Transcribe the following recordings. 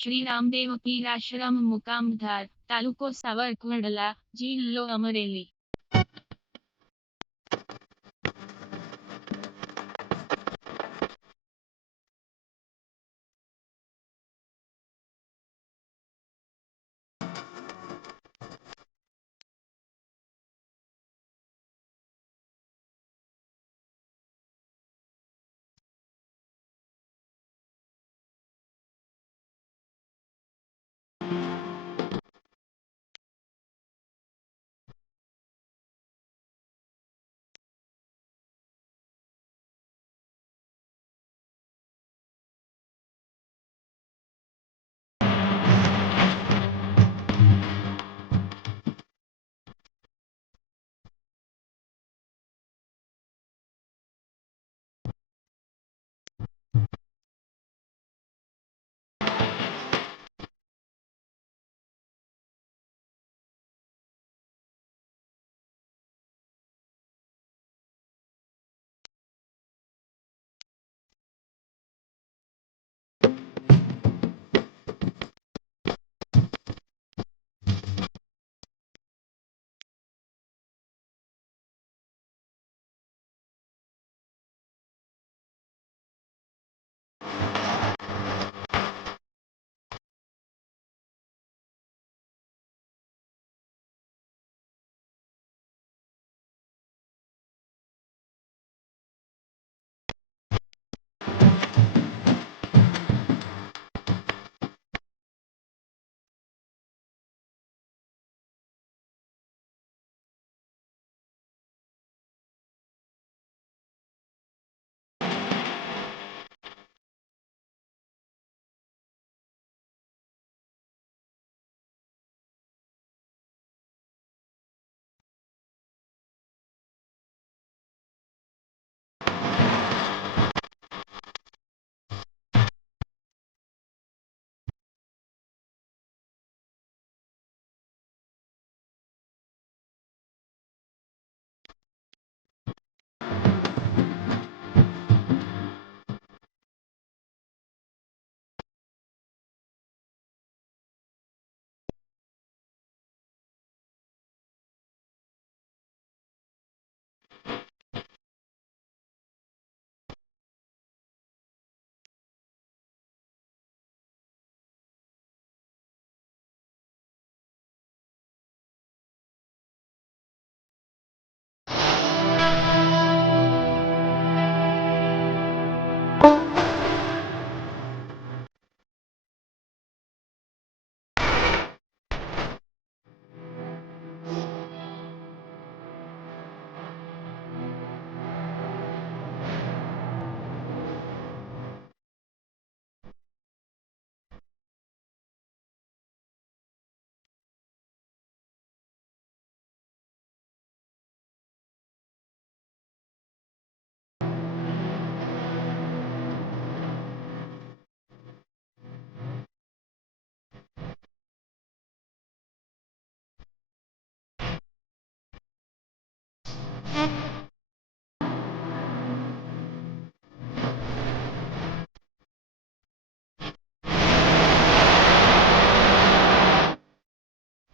श्री रामदेव पीर आश्रम मुकामधार, तालुको सावरकुंडला, जिल्लो अमरेली।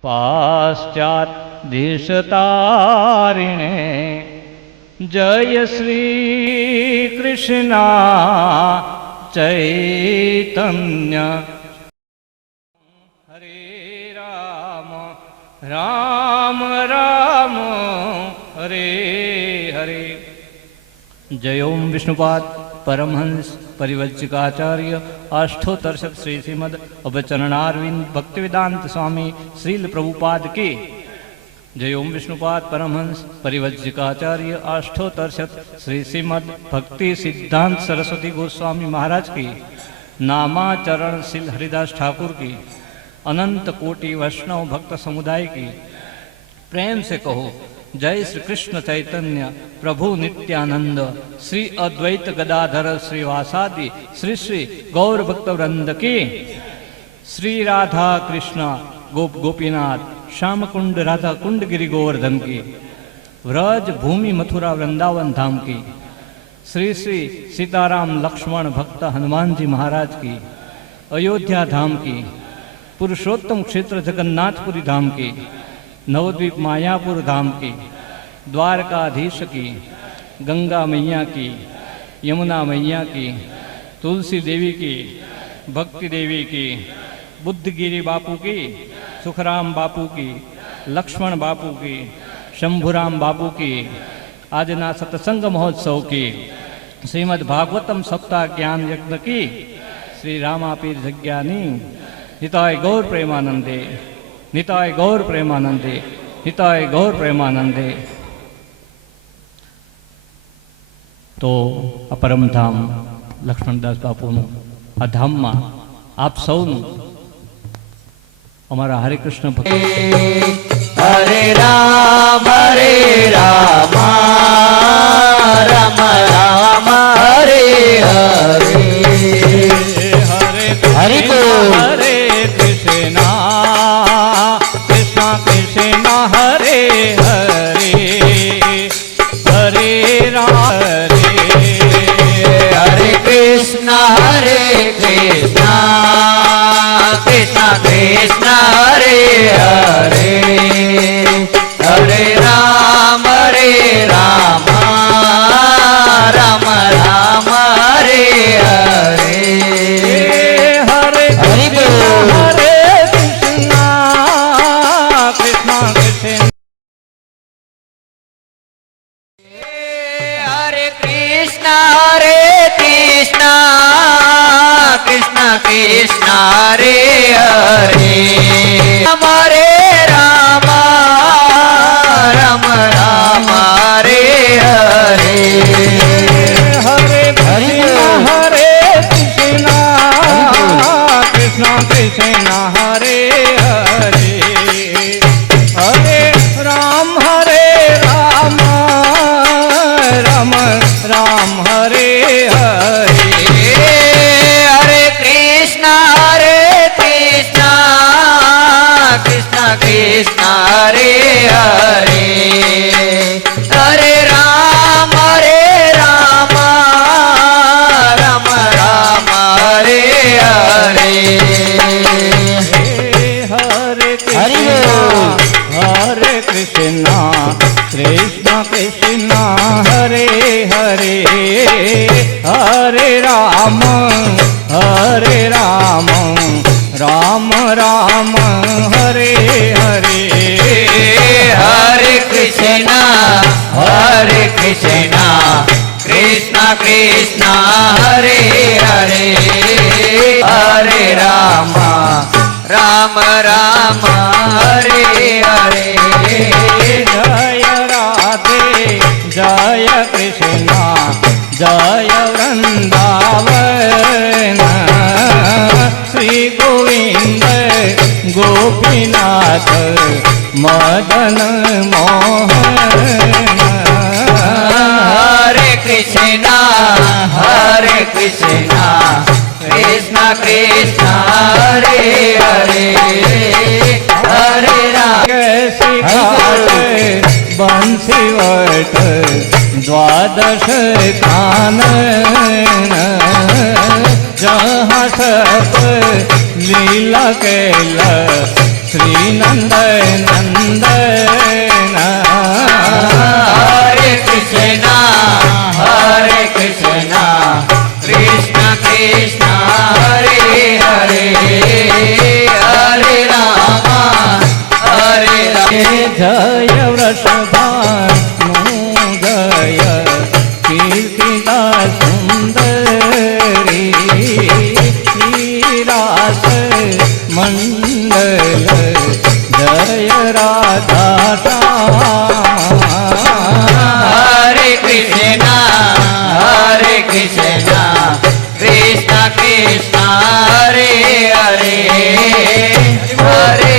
पाश्चाद्देशतारिणे जय श्री कृष्ण चैतन्य हरे राम राम राम हरे हरे। जय ओम विष्णुपाद परमहंस परिवज्जिकाचार्य अष्टोत्तरशत श्री श्रीमद अवचरणारविंद भक्तिवेदांत स्वामी श्रील प्रभुपाद के। जय ओम विष्णुपाद परमहंस परिवज्जिकाचार्य अष्टोत्तरशत श्री श्रीमद भक्ति सिद्धांत सरस्वती गोस्वामी महाराज की। नामाचरण श्री हरिदास ठाकुर की। अनंत कोटि वैष्णव भक्त समुदाय की। प्रेम से कहो जय श्री कृष्ण चैतन्य प्रभु नित्यानंद श्री अद्वैत गदाधर श्रीवासादि श्री श्री गौर भक्त वृंद की। श्री राधा कृष्ण गोप गोपीनाथ श्याम कुंड राधा कुंड गिरि गोवर्धन की। व्रज भूमि मथुरा वृंदावन धाम की। श्री श्री सीताराम लक्ष्मण भक्त हनुमान जी महाराज की। अयोध्या धाम की, पुरुषोत्तम क्षेत्र जगन्नाथपुरी धाम की, नवद्वीप मायापुर धाम की, द्वारकाधीश की, गंगा मैया की, यमुना मैया की, तुलसी देवी की, भक्ति देवी की, बुद्धगिरी बापू की, सुखराम बापू की, लक्ष्मण बापू की, शंभुराम बापू की, आजना सत्संग महोत्सव की, श्रीमद् भागवतम सप्ताह ज्ञान यज्ञ की, श्री रामापीर जग्यानी निताय गौर प्रेमानंदे, निताय गौर प्रेमानंदे, निताय गौर प्रेमानंदे। तो आ परमधाम लक्ष्मणदास बापूનું આ ધામમાં આપ સૌનું અમારા હરિકૃષ્ણ ભક્ત હરે રામ રામ રામ હરે હરે હરે હરે કૃષ્ણ કૃષ્ણ કૃષ્ણ હરે હરે હરે રામ હરે કૃષ્ણ કૃષ્ણ કૃષ્ણ હરે હરે હરે રામ રામ રામ રામ હરે હરે હરે હરિ બોલ. હરે કૃષ્ણ કૃષ્ણ કૃષ્ણ હરે કૃષ્ણ કૃષ્ણ કૃષ્ણ હરે હરે હરે રામ રામ રામ હરે હરે હરે હરિ બોલ. હરે કૃષ્ણ કૃષ્ણ કૃષ્ણ હરે હરે હરે રામ રામ રામ હરે હરે હરે કૃષ્ણ કૃષ્ણ કૃષ્ણ હરે હરે હરે રામ રામ રામ રામ હરે હરે હરે હરિ કૃષ્ણ કૃષ્ણ કૃષ્ણ હરે હરે હરે રામ રામ રામ હરે હરે હરે કૃષ્ણ કૃષ્ણ કૃષ્ણ હરે હરે હરે રામ રામ રામ હરે હરે જય રાધે જય કૃષ્ણ જય વૃંદાવન શ્રી ગોવિંદ ગોપીનાથ મદન મોહન હરે કૃષ્ણ કૃષ્ણ કૃષ્ણ હરે હરે હરે રામ कैसी घाट बंसीवट द्वादश कानन जहाँ सब लीला कैल श्री नंद नंदन हरे कृष्ण कृष्ण कृष्ण हरे हरे हरे राम जय वृषभानु जय कीर्तिदा सुंदरी श्रीरास मंडल जय राधा श्यामा हरे Krishna Krishna Krishna Hare Hare Hare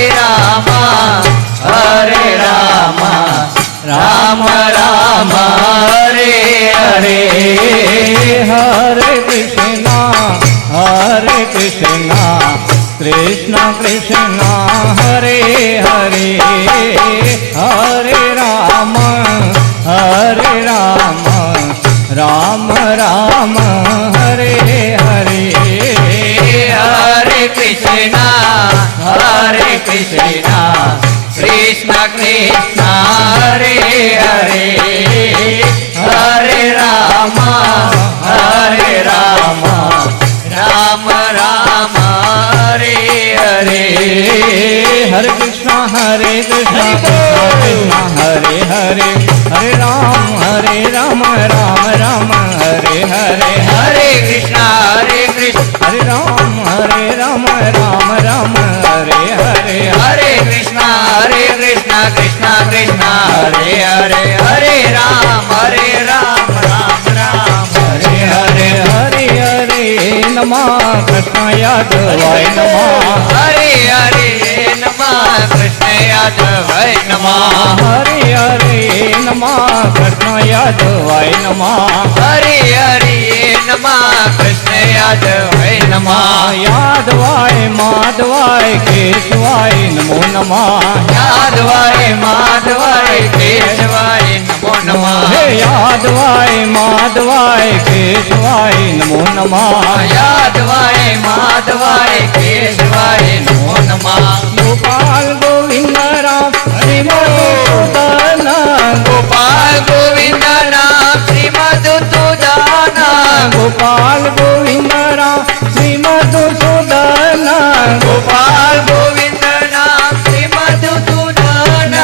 Ram Ram Ram Hare Hare Hare Krishna Krishna Krishna Hare Hare Hare Ram Ram Ram Hare Hare Hare Hare Krishna Krishna Krishna Hare Hare Hare Rama Rama Rama Hare Hare Hare Krishna Hare Krishna Krishna Hare Hare Hare Rama Rama Rama Hare Hare Hare Krishna Hare Rama Rama Rama Hare Hare Hare Krishna Krishna Krishna Hare Hare Hare Ram Ram Hare Hare Hare Hare Namah Krishna Yadavaya Namah Hare Hare Namah Krishna Yadavaya Namah Hare Hare Namah Krishna Yadavaya Namah Hare Hare Namah Krishna Yadavaya Namah Yadavaya Madhavaya Keshavaya Namo Namah Yadavaya Madhavaya Keshavaya Namo Namah He Yadavaya Madhavaya Keshavaya Namo Namah Yadavaya Madhavaya Keshavaya Namo Namah Gopal Govinda Ram Hari Madhusudana Gopal Govinda Ram Sri Madhusudana Gopal Govinda Ram Sri Madhusudana Gopal Govinda Ram Sri Madhusudana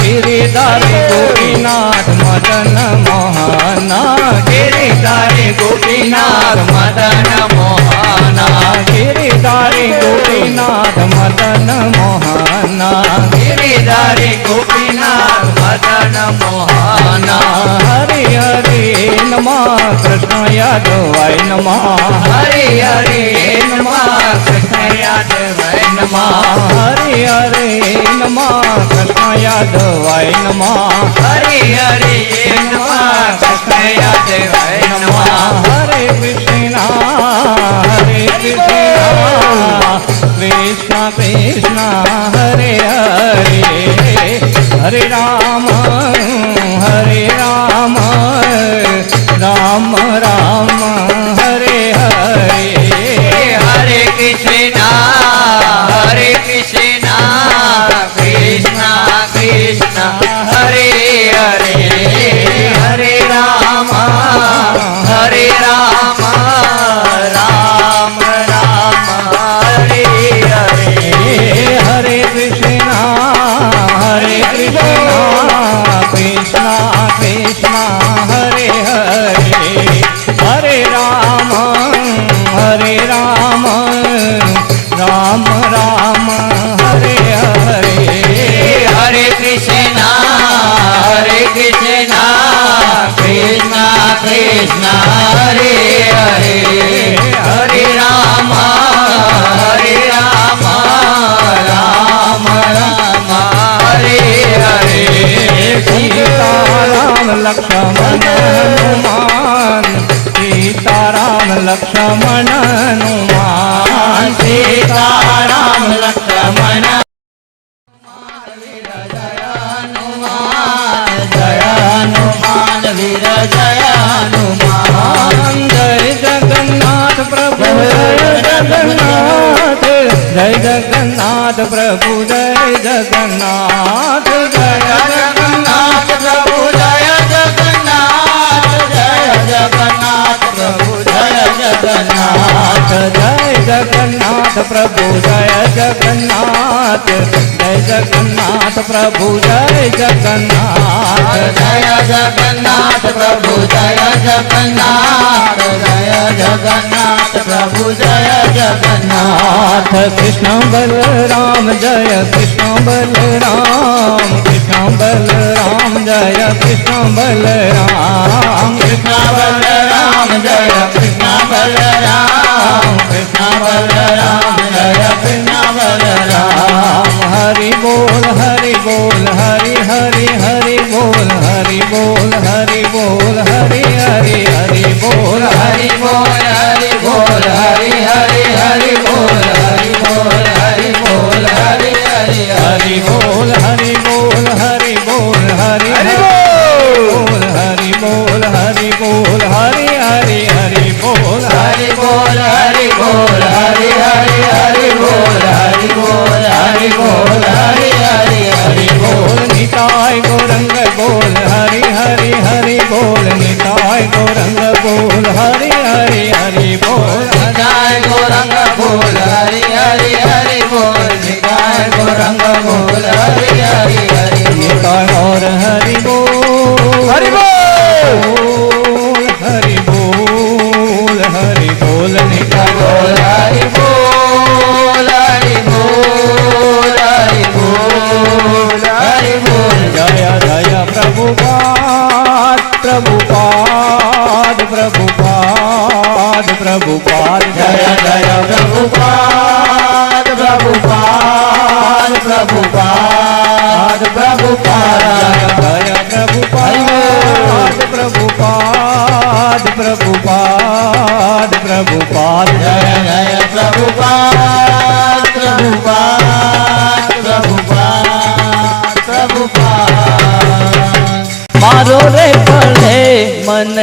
Giridhari Gopinath Madan Mohana Giridhari Gopinath Madan Mohana Giridhari Gopinath Madan Mohana Giridhari Gopinath Madan Mohana Hare Hare Namah Krishna Yadavaya Namah Hare Hare Namah Krishna Yadavaya Namah Hare Hare Namah Krishna Yadavaya Namah Hare Hare Namah Krishna Yadavaya Namah Hare Krishna Krishna Krishna Hare Hare Hare Rama Rama Rama Hare Hare Hare Krishna Krishna Krishna Hare Hare Hare Rama Rama Rama Hare Hare Hare Krishna Krishna Krishna Hare Hare Hare Rama Rama Rama Hare Hare Hare Krishna Krishna Krishna Hare Hare Hare Rama Rama Rama Hare Hare Sitaram Lakshman Hanuman Sitaram Lakshman Hanuman Sitaram Lakshman जय हनुमान वीर जय हनुमान जय जगन्नाथ प्रभु जय जगन्नाथ जय जगन्नाथ प्रभु जय जगन्नाथ जय जगन्नाथ प्रभु जय जगन्नाथ जय जगन्नाथ प्रभु जय जगन्नाथ जय जगन्नाथ प्रभु जय जगन्नाथ जय जगन्नाथ प्रभु जय जगन्नाथ जय जगन्नाथ प्रभु जय जगन्नाथ जय जगन्नाथ प्रभु जय जगन्नाथ कृष्ण बलराम जय कृष्ण बलराम कृष्ण बलराम जय कृष्ण बलराम कृष्ण बलराम जय कृष्ण बलराम कृष्ण बलराम जय कृष्ण बलराम हरि बोल हरि बोल हरि हरि हरि बोल हरि बोल हरि बोल हरि हरि हरि बोल हरि बोल हरि बोल हरि हरि हरि बोल हरि बोल हरि बोल हरि हरि हरि बोल हरि बोल हरि बोल हरि हरि बोल हरि बोल हरि बोल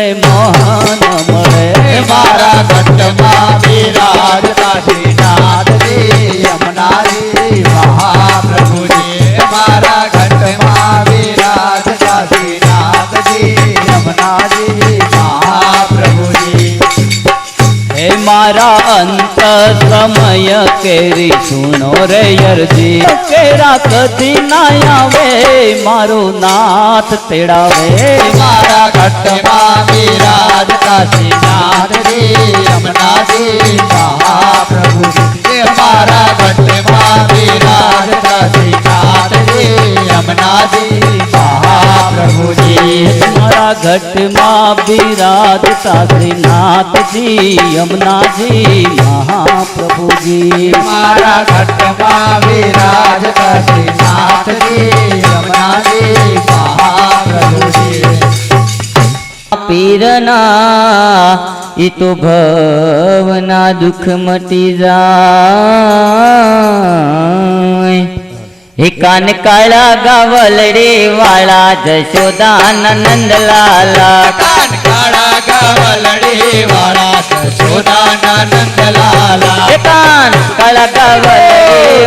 રે મોહન મળે. મારા ઘટમાં બિરાજતા શ્રીનાથજી યમુનાજી મહાપ્રભુજી. મારા ઘટમાં બિરાજતા શ્રીનાથજી યમુનાજી મહાપ્રભુજી. હે મારા અંત સમય કેરી સુનો રે અરજી. કેરા કદી ના આવે મારો નાથ તેડાવે. મારા ઘટમાં બિરાજતા શ્રીનાથજી યમુનાજી મહાપ્રભુજી. મારા ઘટમાં બિરાજતા શ્રીનાથજી યમુનાજી મહાપ્રભુજી. મારા ઘટમાં બિરાજતા શ્રીનાથજી યમુનાજી મહાપ્રભુજી. મારા ઘટમાં બિરાજતા શ્રીનાથજી યમુનાજી મહાપ્રભુજી. પીરના ઈ તો ભવના દુઃખ મટી જાય. હે કાન કાળા ગાવલડે વાળા જશોદાના નંદલાલા. કાન કાળા ગાવલડી વાળા જશોદાના નંદલાલા. હે કાન કાળા ગાવલડે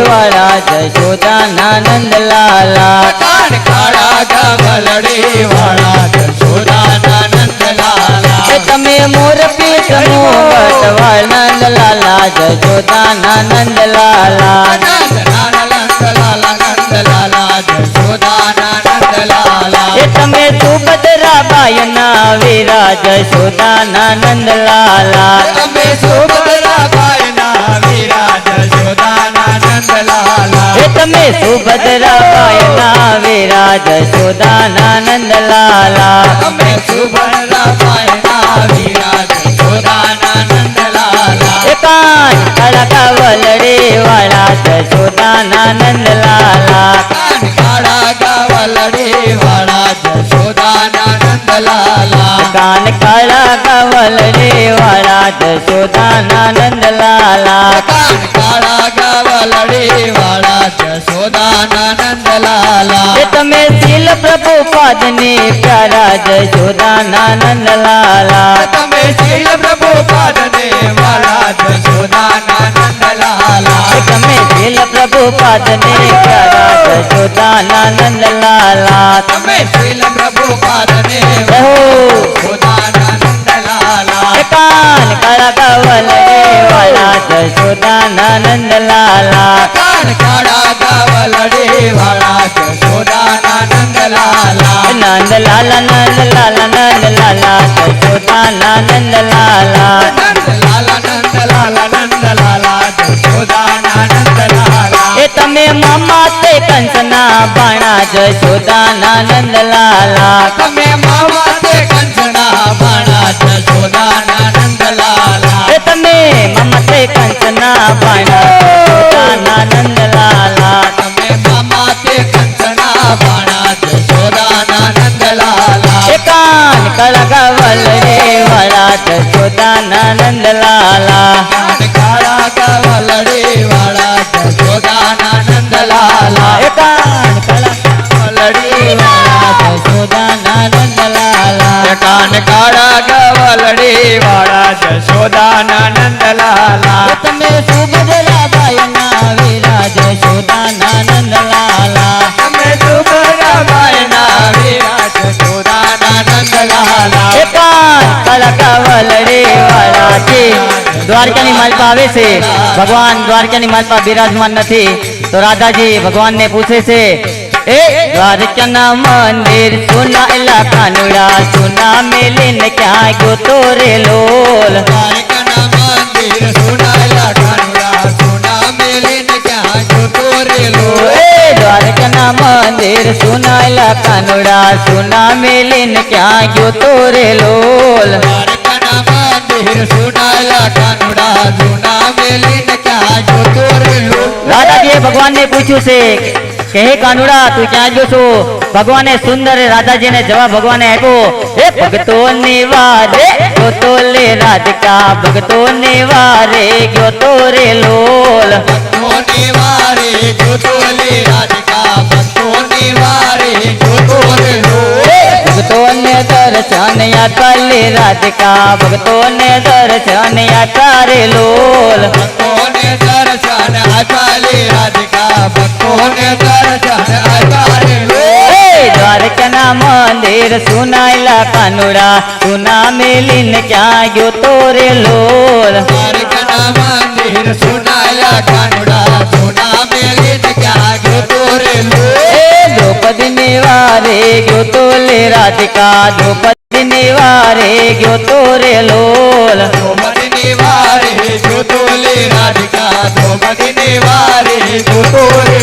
વાળા જશોદાના નંદલાલા. કાન કાળા ગાવલડી વાળા જશોદાના નંદલાલા. હે તમે મોર પીઠ મોગટવાળ નંદલાલા જશોદાના નંદલાલા. નંદલાલા જશોદાના નંદલાલા. એ તમે સુભદ્રાબાઈના વીરા જશોદાના નંદલાલા. તમે સુભદ્રાબાઈના વીરા જશોદાના નંદલાલા. એ તમે સુભદ્રાબાઈના વીરા જશોદાના નંદલાલા. તમે સુભદ્રાબાઈના વીરા જશોદાના નંદલાલા. એ કાન કાળા કાવલડે વાળા જશોદાના નંદલાલા. કાન કાળા ગાવલડી વાળા જશોદાના નંદલાલા. કાન કાળા કાવલડે વાળા જશોદાના નંદલાલા. કાન કાળા ગાવલડી વાળા જશોદાના નંદલાલા. એ તમે શીલ પ્રભુ પાદને પ્યારા જશોદાના નંદલાલા. તમે શીલ પ્રભુ પાદને વાળા જશોદાના નંદલાલા. એ તમે શીલ પ્રભુ પાદને પ્યારા જશોદાના નંદલાલા. તમે શીલ પ્રભુ પાદને રહો જશોદાના નંદલાલા. એ કાન કાળા કાવલડે વાળા જશોદાના નંદલાલા. કાન કાળા ગાવલડી વાળા જશોદાના નંદલાલા. નંદલાલા નંદલાલા નંદલાલા જશોદાના નંદલાલા. નંદલાલા નંદલાલા નંદલાલા જશોદાના નંદલાલા. એ તમે મામા તે કંસના બાણા જશોદાના નંદલાલા. તમે મામા તે કંસના બાણા જશોદાના નંદલાલા. એ તમે મામા તે કંસના બાણા જશોદાના નંદલાલા. તમે મામા તે કંસના બાણા જશોદાના નંદલાલા. એ કાન કાળા ગાવલડે વાળા જશોદાના નંદલાલા. કાન કાળા ગાવલડી વાળા જશોદાના નંદલાલા. એ કાન કાળા ગાવલડે વાળા જશોદાના નંદલાલા. કાન કાળા ગાવલડી વાળા જશોદાના નંદલાલા. તમે સુભદ્રાબાઈના વીરા જશોદાના નંદલાલા. તમે સુભદ્રાબાઈના વીરા જશોદાના નંદલાલા. એ કાન કાળા કાવલડે વાળા છે. દ્વારકાની માલપા આવે છે, ભગવાન દ્વારકાની માલપા બિરાજમાન નથી તો રાધાજી ભગવાનને પૂછે છે, એ દ્વારકાના મંદિર સોના એલા કાનુડા સોના મેલીને ક્યાં ગયો તો રે લોલ. દ્વારકાના મંદિર સુનાયેલા કાનુડા સોના મેલીને ક્યાં જોતો રેલો. એ દ્વારકાના મંદિર સોનાયેલા કાનુડા સોના મેલીને ક્યાં ગયો તો રે લોલ. દ્વારકાના મંદિર સુનાયેલા કાનુડા સોના મેલીને ક્યાં જોતો રેલો. રાધાજીએ ભગવાનને પૂછ્યું છે કે હે કાનુડા તું ક્યાં ગયો છો? ભગવાને સુંદર રાધાજીને જવાબ ભગવાને આપ્યો, એ ભક્તોની વારે ગયો તો લે રાધિકા ભક્તોની વારે ગયો તો રે લોલ. ભક્તોની વારે જોતો લે રાધિકા ભક્તોની વારે જોતો રેલો. ભક્તોને દર્શન આપા લે રાધિકા ભક્તોને દર્શન આપા રે લોલ ભક્તોને દર્શન આપ્યા લે રાધિકા ભક્તોને દર્શન આપ્યા રે દ્વારકાના મંદિર સુનાયલા કાનુડા સુના મેલીને ક્યાં ગયો તો રે લોલ દ્વારકાના મંદિર સુનાયા કાનુડા સોના મેલીને ક્યાં ગયો તો રે દ્રૌપદી ને વારે ગયો તો લે રાધિકા દ્રૌપદી ને વારે ગયો તો રે લોલ દ્રૌપદીની વારે જોતો લે રાધિકા દ્રૌપદીની વારે જોતો રે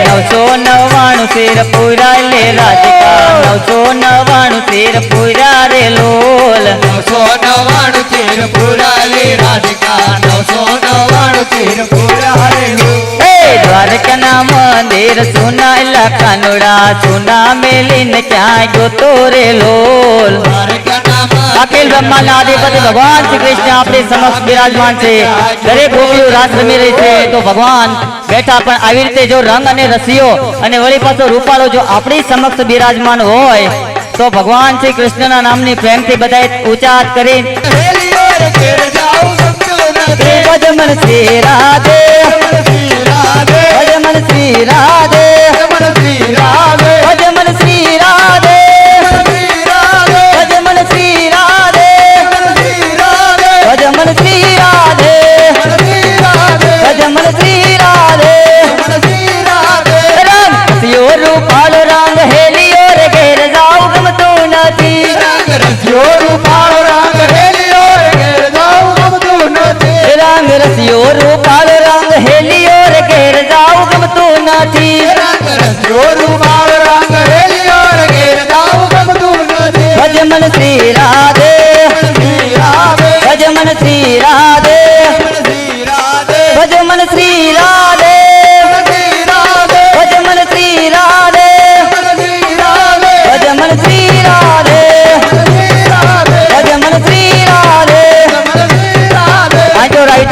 999 શેર પૂરા લે રાધિકા 999 શેર પૂરા રે લોલ 999 ચીર પૂરા લે રાધિકા 999 ચીર પૂરા રે દ્વારકાના મંદિર સુનાયલા કાનુડા સુના મેલીને ક્યાં ગયો તો રે લોલ અખિલ બ્રહ્માંડના અધિપતિ ભગવાન શ્રી કૃષ્ણ આપણી સમક્ષ બિરાજમાન છે દરેક ગોપીઓ રાસ રમી રહી છે તો ભગવાન બેઠા પણ આવી રીતે જો રંગ અને રસીઓ અને વળી પાછો રૂપાળો જો આપણી સમક્ષ બિરાજમાન હોય તો ભગવાન શ્રી કૃષ્ણના નામની પ્રેમથી બધાએ ઊંચા હાથ કરી ભજમન શ્રી રાધે ભજમન શ્રી રાધે ભજમન શ્રી રાધે ભજમન શ્રી રાધે ભજમન શ્રી રાધે ભજમન શ્રી રાધે રંગ સિયો રૂપાળ રંગ હેલિયો રે ઘેર જાઉં ગમતું નથી રંગ રસિયો રૂપાળ રંગ હેલિયો રે ઘેર જાઉં ગમતું નથી ભજમન શ્રી રાધે ભજમન શ્રી રાધે ભજમન શ્રી રાધે ભજમન શ્રી રાધે ભજમન શ્રી રાધે ભજમન શ્રી રાધે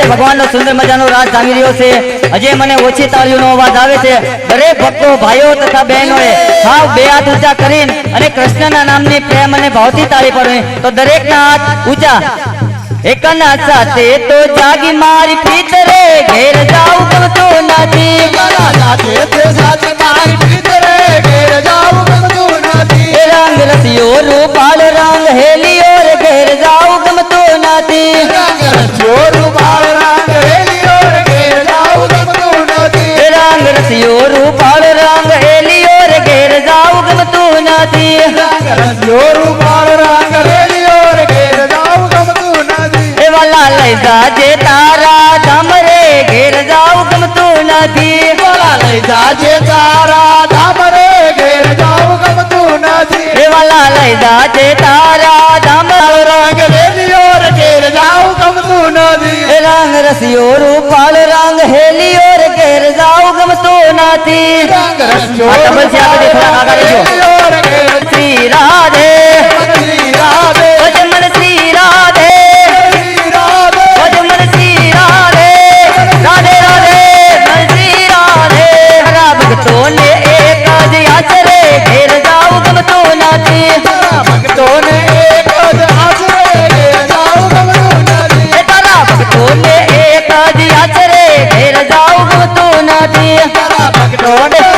ભગવાનનો સુંદર મજાનો રાસ જામી રહ્યો છે હજી મને ઓછી તાળીઓનો અવાજ આવે છે દરેક ભક્તો ભાઈઓ તથા બહેનોએ સાવ બે હાથ ઊંચા કરીને અને કૃષ્ણના નામની પ્રેમ અને ભાવથી તાળી પડવી તો દરેકના હાથ ઊંચા એકના સાથે તો જાગી મારી પ્રીત રે ઘેર જાઉં ગમતું નથી રંગ રસિયો રૂપાળ રંગ હેલિયો રે ઘેર જાઉં ગમતું નથી રંગ રસિયો રૂપાળ રંગ હેલિયો રે ઘેર જાઉં ગમતું નથી એવાલા લઈ જાજે તારા ધામ રે ઘેર જાઉં ગમતું નથી એવાલા લઈ જાજે તારા ધામ રંગ રસિયો રૂપાળ રંગ હેલિયો રે ઘેર જાઉં ગમતું નથી શ્રી રાધે ભજમન શ્રી રાધે ભજમન શ્રી રાધે રાધે રાધે શ્રી રાધે ભક્તોને એક જ આશરે ઘેર જાઉં ગમતું નથી ભક્તોને એક જ આશરે ઘેર જાઉં ગમતું નથી તારા ભક્તોને એક જ આશરે ઘેર જાઉં ગમતું નથી ભક્તોને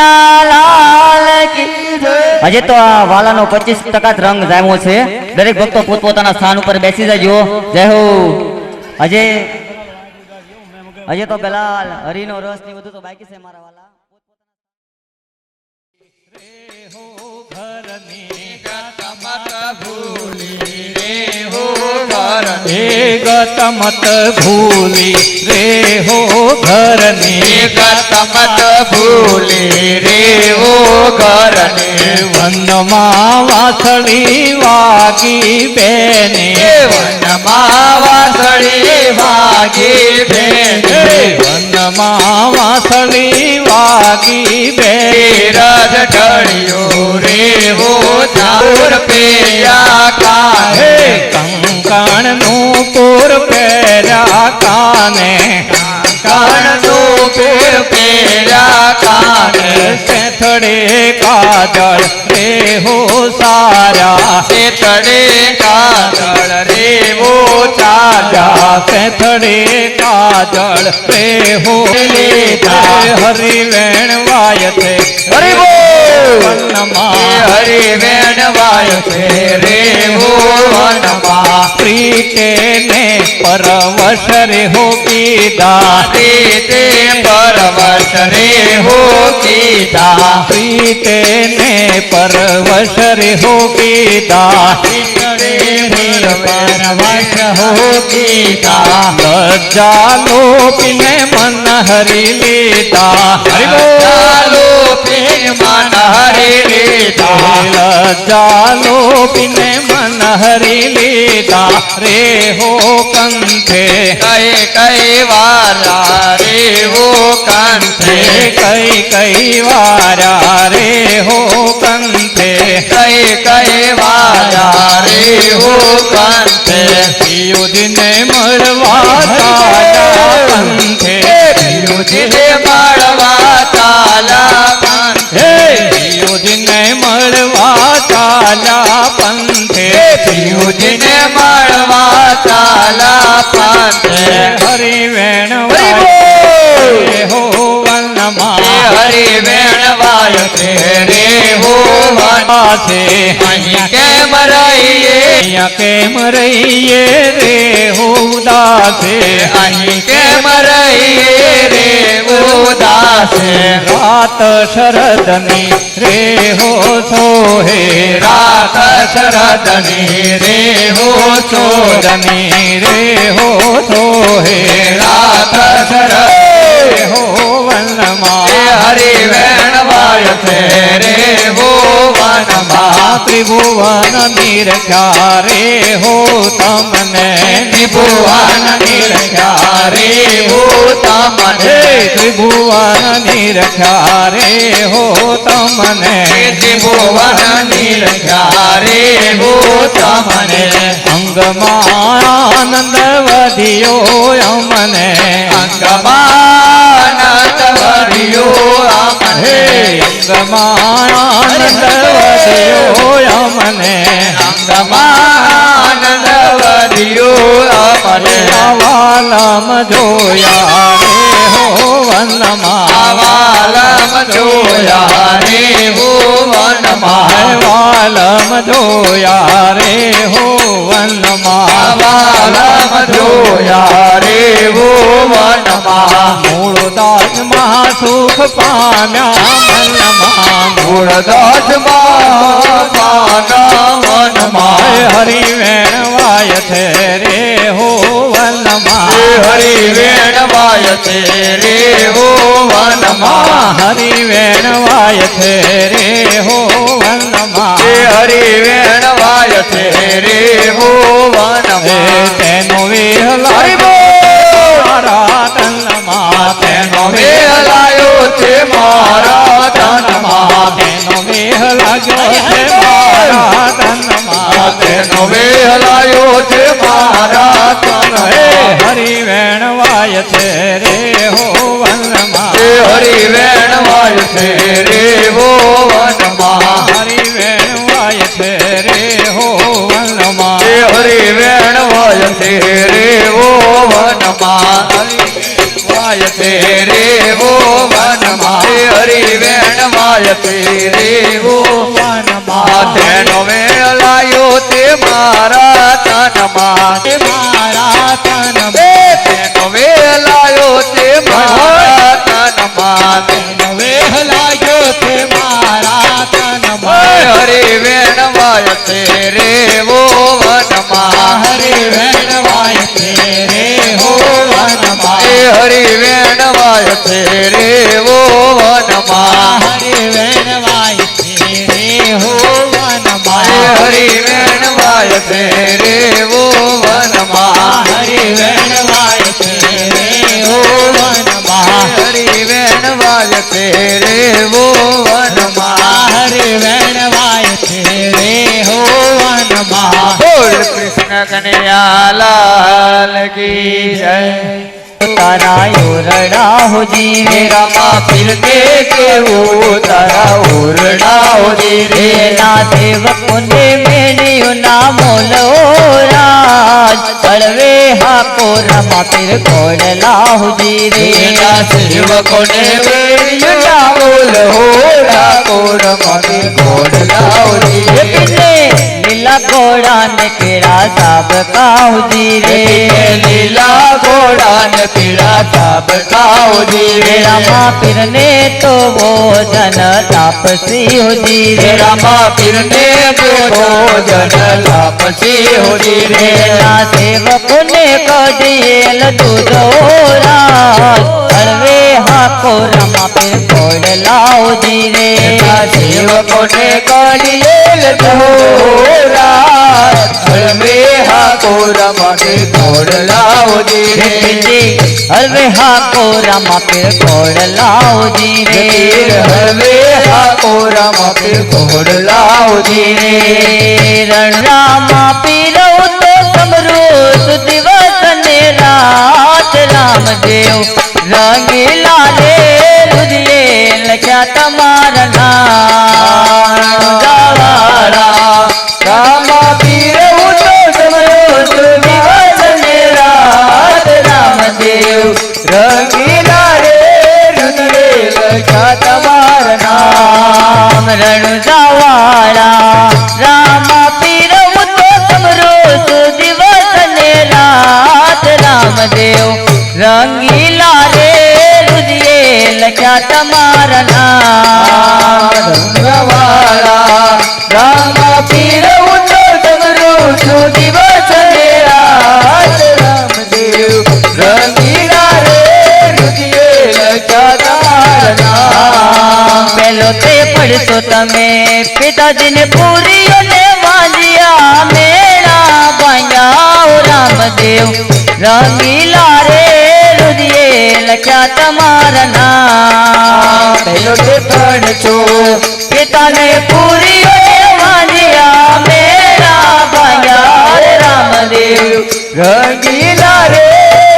કનૈયા લાલ કી જય. હજી તો આ વાલાનો 25% જ રંગ જામ્યો છે. દરેક ભક્તો પોતપોતાના સ્થાન ઉપર બેસી જજો. જય હો. હજી તો પેલા હરિનો રસ ની બધું તો બાકી છે મારા વાલા. ગત મત ભૂલી રે હો ઘરની ગત મત ભૂલી રે હો ઘરની વનમાં વાસળી વાગી બેને વનમાં વાસળી વાગી બેને વનમાં વાસળી વાગી બે રજ ઢળ્યો રે હો ચાર પેયા કાહે કંકણ નું પૂર પહેર્યા કાને કાનનું પેર પેર્યા કાને સેથડે કાજળ રે હો સારા સેતડે કાજળ રે હો ચાજા સેથડે કાજળ રે હો હરિવેણ વાય છે હરિ બોલ વનમાં હરિ વેણ વાય છે રે હો વનમાં પ્રીતે ને પરવશ રે હો કીધા પ્રીતે પરવશ રે હો કીધા પ્રીતે ને પરવશ રે હો કીધા પરવશ હો કીધા લજ્જા લોપીને મન હરી લીધા ચાલો પીન મન હરી લીધા લજ્જા લોપીને મન હરી લીધા રે હો કંઠે કઈ વારા રે હો કંઠે કઈ વાર્યા રે હો કંઠે કઈ વારા રે હો કંઠે યુધિને મળવા તારા કંઠે યુધિને મળવા ચાલા કંઠે યુધિને મળવા ચાલા પંથે યુધિને મળવા ચાલા પંથે હરિવેણ હો વનમાં હરિ વેણ વાય છે રે હો વનમાં છે અહીં કેમ રહીએ અહીંયા કેમ રહીએ રે હો ઉદાસે અહીં કેમ રહીએ રે ઉદાસે રાત શરદની રે હો સોહે રાત શરદની રે હો ચોદની રે હો સોહે રાત શરદ હો વનમાં હરિ વેણ વાય છે રે હો વનમાં ત્રિભુવન નિરખ્યા રે હો તમને ત્રિભુવન નિરખ્યા રે હો તમને ત્રિભુવન નિરખ્યા રે હો તમને ત્રિભુવન નિરખ્યા રે હો તમને અંગમાં આનંદ વધ્યો અમને અંગમાં આનંદ વર્યો અમને અંગમાં આનંદ વધ્યો અમને અંગમાં આનંદ વર્યો અમને વાલમ જોયા રે હો વનમાં વાલમ જોયા રે હો વનમાં વાલમ જોયા રે હો વનમાં વાલમ જોયા રે હો વનમાં મૂળ દાસમાં સુખ પામ્યા મનમાં મૂળદાસમાં પાના વનમાં હરિવેણ વાય છે રે હો વનમાં હરિ વેણ વાય છે રે હો વનમાં હરિવેણ વાય છે રે હો વનમાં હરિ વેણ વાય છે રે હો વનમાં તેનો વેહલા મારા તનમાં તેનો મેહ લાયો છે મારા તનમાં તેનો વેહ લાગ્યો છે મારા તનમાં તેનો મેહ લાયો છે મારા તનમાં હરિવેણ વાય છે રે હો વનમાં હરિ વેણ વાય છે રે હો વનમાં હરિવેણ વાય છે રે હો વનમાં હરિ વેણ વાય છે રે હો વનમાં વાય છે રે હો વનમાં હરિ વેણ છે રે ઓ વનમાં તેનો વેલાયો તે મારા તનમાં મારા તનમાં તેનો વેલાયો તે મારા તનમાં તેનો વેલાયો તે મારા તનમાં હરે વેણવાય છે રે ઓ વનમાં હરે વેણવાય છે રે ઓ વનમાં હરે વેણવાય છે રે ઓ વનમાં હરે વેણવાય છે રે ઓ વનમાં હરે વેણવાય છે રે ઓ વનમાં હરે વેણવાય છે રે ઓ વનમાં હરે વેણવાય છે રે ઓ વનમાં હરે વેણવાય છે રે ઓ વનમાં બોલ કૃષ્ણ કનૈયા લાલ કી જય તારા ઓરડા હો જીવે રામા ફિરને કેવું તારા ઓરડા હો જીવે ના સેવકોને મેળ્યો ના મોલો રાજ તળવે હાકો રમા પીર કોડલા હો જીવે ના સેવકોને મેળ્યો ના મોલો રાકો રમા પીર કોડલા હો જીવે લીલા ઘોડા ને કેળા સાબ કાહુ જીવે લીલા ઘોડા ને પીળા સાબ કાહુ જીવે રામા પીર ને તો ભોજન તાપસી હો જીવે રામા પીર ને ભોજન તાપસી હો જીવે ના સેવકો ને કઢિયેલ દૂધો રાજ હળવે હાકો રમા પીર કોડલા હો જીવે સેવકો ને કઢિયેલ દૂધો હળવે હાકો રમા પીર કોડલા હો જીવે હળવે હાકો રમા પીર કોડલા હો જીવે હળવે હાકો રમા પીર કોડલા હો જીવે રણ રામા પીર તો સમરૂત દિવસ ને રાત રામદેવ રંગીલા રે રુદિયે લખ્યા તમારા નામ રામા પીર તો સમરૂત દિવસ ને રાત રામદેવ રંગીલા રે રુદિયે લખ્યા તમારા નામ રણુજાવાળા રામા પીર તો સમરૂત દિવસ ને રાત રામદેવ રંગીલા રે રુદિયે લખ્યા તમારા નામ રામા પીર તો સમરૂત દિવસ ને રાત રામદેવ રંગીલા રે રુદિયે લખ્યા તમારા નામ પેલો તે પડતો તમે પિતાજીને પૂરીઓને વાંજ્યા મેળા બાંધ્યા ઓ રામદેવ રંગીલા રે રુદિયે લખ્યા તમારા નામ પેલો તે પડતો પિતાને પૂરીઓને વાંજ્યા મેળા બાંધ્યા રે રામદેવ રંગીલા રે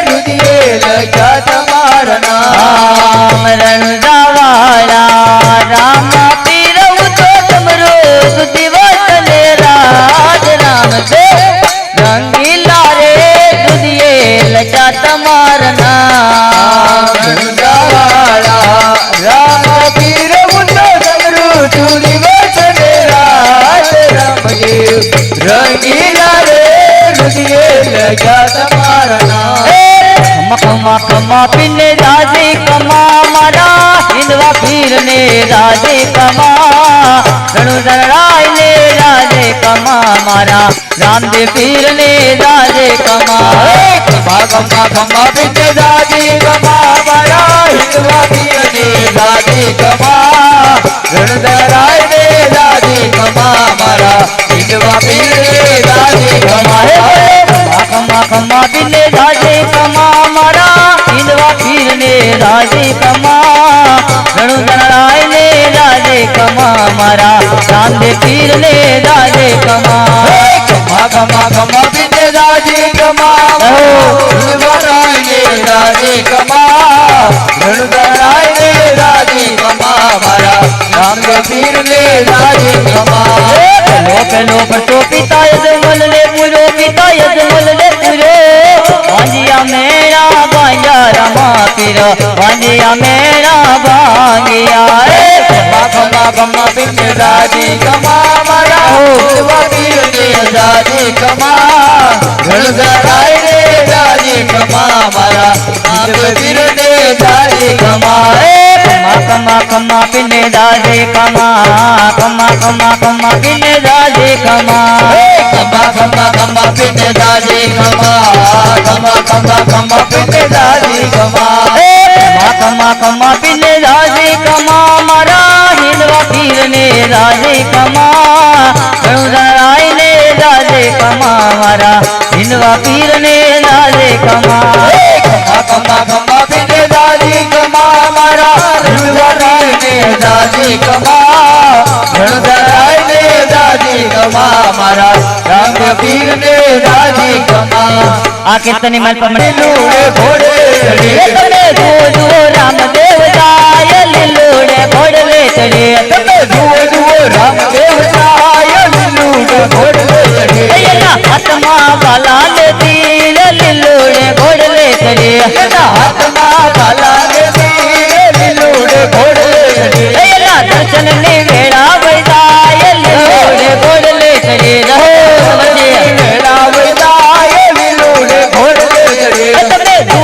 રુદિયે લખ્યા તમારા નામ રણુજાવાળા રામા પીર તો સમરૂત દિવસ ને રાત રામદેવ રંગીલા રે રુદિયે લખ્યા તમારા નામ રામા પીર તો સમરૂત દિવસ ને રાત રામદેવ રંગીલા રે રુદિયે લખ્યા તમારા નામ ખમા ખમા પીને રાજે કમા મારા હિંદવા પીર ને રાજે કમા રણુદરાય ને રાજે કમા મારા રામદેવ પીર ને રાજે કમા ખમા ખમા ખમા પીને રાજે કમા મારા હિંદવા પીર ને રાજે કમા રણુદરાય ને રાજે કમા મારા હિંદવા પીર ને રાજે કમા ખમા ખમા પીને રાજે કમા મારા હિંદવા પીર ને રાજે કમા રણુદરાય ને રાજે કમા મારા રામદેવ પીર ને રાજે કમા ખમા ખમા ખમા પીને રાજે કમા રણુદરાય ને રાજે કમા રણુદરાય ને રાજે કમા મારા રામદેવ પીર ને રાજે કમા પેલો પડતો પિતા યજમલ ને પૂરો પિતા યજમલ ને પૂરો વાંજિયા મેળા બાંધ્યા રમા પીર વાંજિયા મેળા ભાંગ્યા खमा खमा पिंड दादी खमा मारा हिंदवा पीर ने दादी खमा रणधराय रे दादी खमा मारा हिंदवा पीर ने दादी खमा कमा कमा पिने दादे कमा कमा कमा कमा पिने दादे कमा खमा खमा खमा पिंड दादी खमा खमा खमा खमा पिंड दादी खमा कमा कमा पिने दादे कमा मारा हिंदवा पीर ने दादे कमा रणधराय ने दादे कमा मारा हिंदवा पीर ने दादे कमा खमा खमा पिंड दादी खमा मारा रणधराय ने दादी कमा रणधराय ने दादी कमा मारा राम पीर ने दादी कमा आ कीर्तन मन पमड़े लूड़े घोड़े तड़े धो रामदेव जाय लिलूड़े घोड़ले चढ़े धुओ धुओ रामदेव जाय लूड़े घोड़े चढ़े आत्मा वाला ले तीर लिलूड़े घोड़ले चढ़े आत्मा वाला ने तीर लूड़े घोड़े चढ़े दर्शन ने वेड़ा बजाय लिलूड़े घोड़ले चढ़े मेरा बजाय लूड़े घोड़े चढ़े धो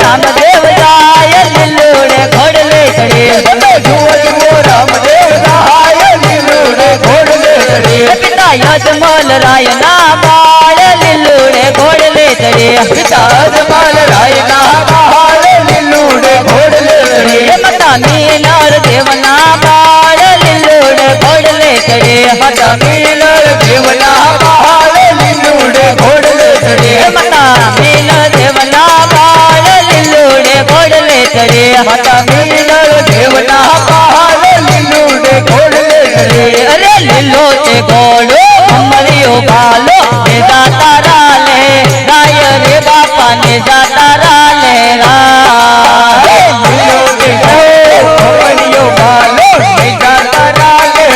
रामदेव जाय लिलूड़े घोड़ले चढ़े धुओ धुओ रामदेव जाय लूड़े घोड़े चढ़े पिता यजमल राय ना बाल लिलूड़े घोड़ले चढ़े पिता जमाल राय ना बाल लूड़े घोड़े चढ़े मता मीनार देवना बाल लिलूड़े घोड़ले चढ़े माता मीनर देवना बाल लूड़े घोड़े चढ़े मता मीन देवना बाल लिलूड़े घोड़ले चढ़े माता मीनर देवना बाल लूड़े घोड़े चढ़े अरे लिलो ते घोड़ो मरियो बालो ने जाता राले राय रे बापा ने जाता राले राय लिलो बालो नहीं जाता राले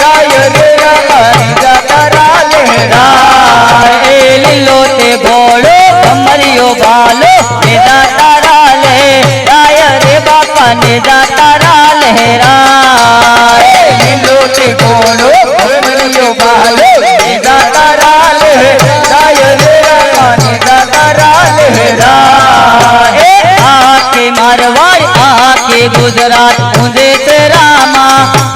राय रे राम जाता राले राय लिलो ते घोड़ो मरियो बालो ने जाता राले राय रे बापा ने जाता राले राय लिलो ते घोड़ो लिलो बालो नहीं जाता राले राय रे राम जाता राले राय आके मारवाड़ आके गुजरात गुंजे से रामा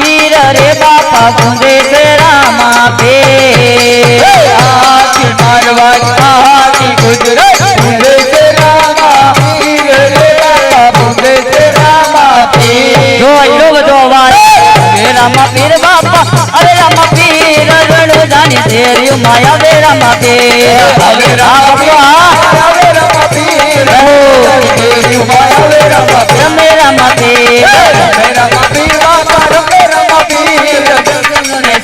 पीर रे बापा गुंजे से रामा पे आके मारवाड़ आके गुजरात गुंजे से रामा पीर रे रामा गुंजे से रामा पीर जो लोग दो बार रामा पीर बापा अरे रामा पीर रणु जानी तेरी माया वे रामा पीर अरे रामा पीर रामा पीर तेरी माया वे रामा पीर रमे रामा पीर रामा पीर बाबा रामा पीर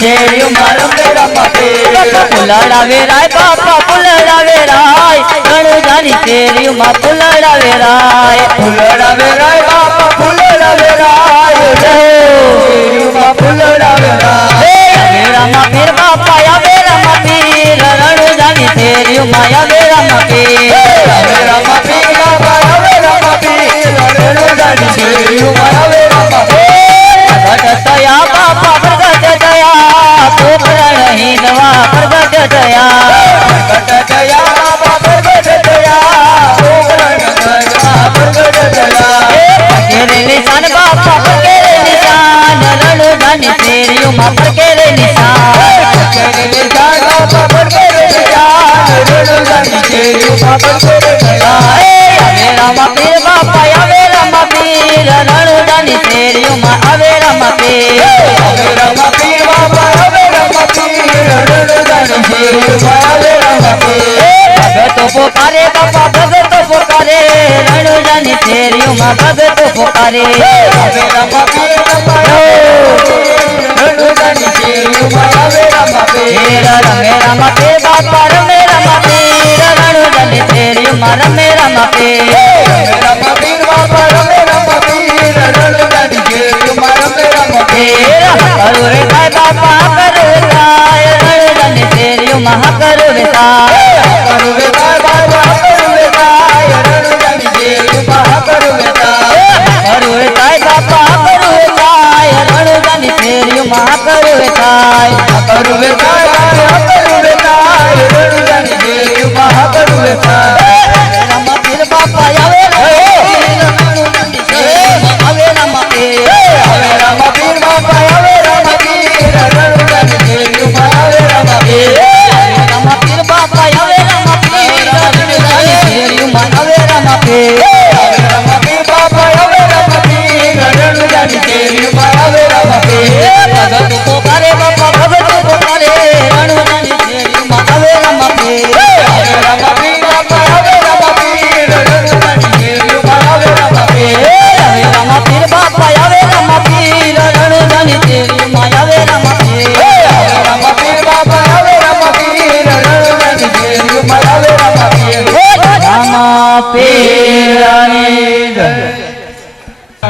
तेरी माया रामा पीर पुलड़ा वे राय बापा पुलड़ा वे राय रणु जानी तेरी माँ पुलड़ा वे राय फुलड़ा वे राय बाबा फुलड़ा वे राय तेरी मां फुलड़ा वे राय मेरा माँ पीर बापा या मेरा माँ पीर रणु जानी तेरी माया मेरा माँ पीर रामा पीर बाबा रामा पीर रणु जानी तेरी माया वे रामा प्रगट दया बापा प्रगट दया पोखरण ही दवा प्रगट दया प्रगट दया बाबा प्रगट दया प्रगट दया पकेरे निशान बापा पकेरे निशान रणु जानी तेरी माँ पकेरे निशान तेरे निशान बाबा प्रगट दया रणु जानी तेरी मां प्रगट दया मेरा माँ पीर बापा या मेरा माँ पीर रणु जानी तेरी माँ अवेरा माँ पीर रामा पीर बाबा रामा पीर रणु जानी तेरी मां रामा पीर भगत पुकारे बापा भगत पुकारे रणु जानी तेरी माँ भगत पुकारे रामा पीर बाबा रणु जानी तेरी मां रामा पीर मेरा माँ पीर बापा मेरा माँ पीर रणु जानी तेरी माँ मेरा माँ पीर रामा पीर बाबा रामा पीर रणु जानी तेरी मां रामा पीर करू रे भाई बापा करू राय रणु जानी तेरी माँ करू रे राय करू वे बाबा करू वे राय रणु जानी तेरी मां करू वे राय करू रे भाई बापा करू राय रणु जानी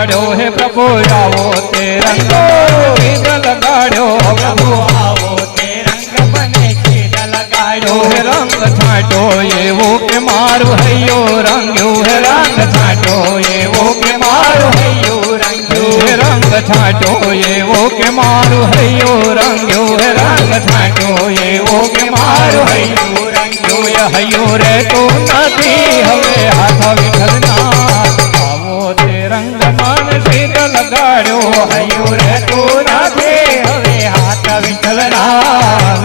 લગાડ્યો હે પ્રભુ આવો તે રંગ સીધ લગાડ્યો પ્રભુ આવો તે રંગ મને સીધ લગાડ્યો હે રંગ છાંટો એવો કે મારું હૈયો રંગ્યો હે રંગ છાંટો એવો કે મારું હૈયો રંગ્યો હે રંગ છાંટો એવો કે મારું હૈયો રંગ્યો હે રંગ છાંટો એવો કે મારું હૈયો રંગ્યો હૈયો રે તો નથી હવે હાથ વિઠ્ઠલના આવો તે રંગ મન સીધ લગાડ્યો હૈયો રે તો નથી હવે હાથ વિઠ્ઠલના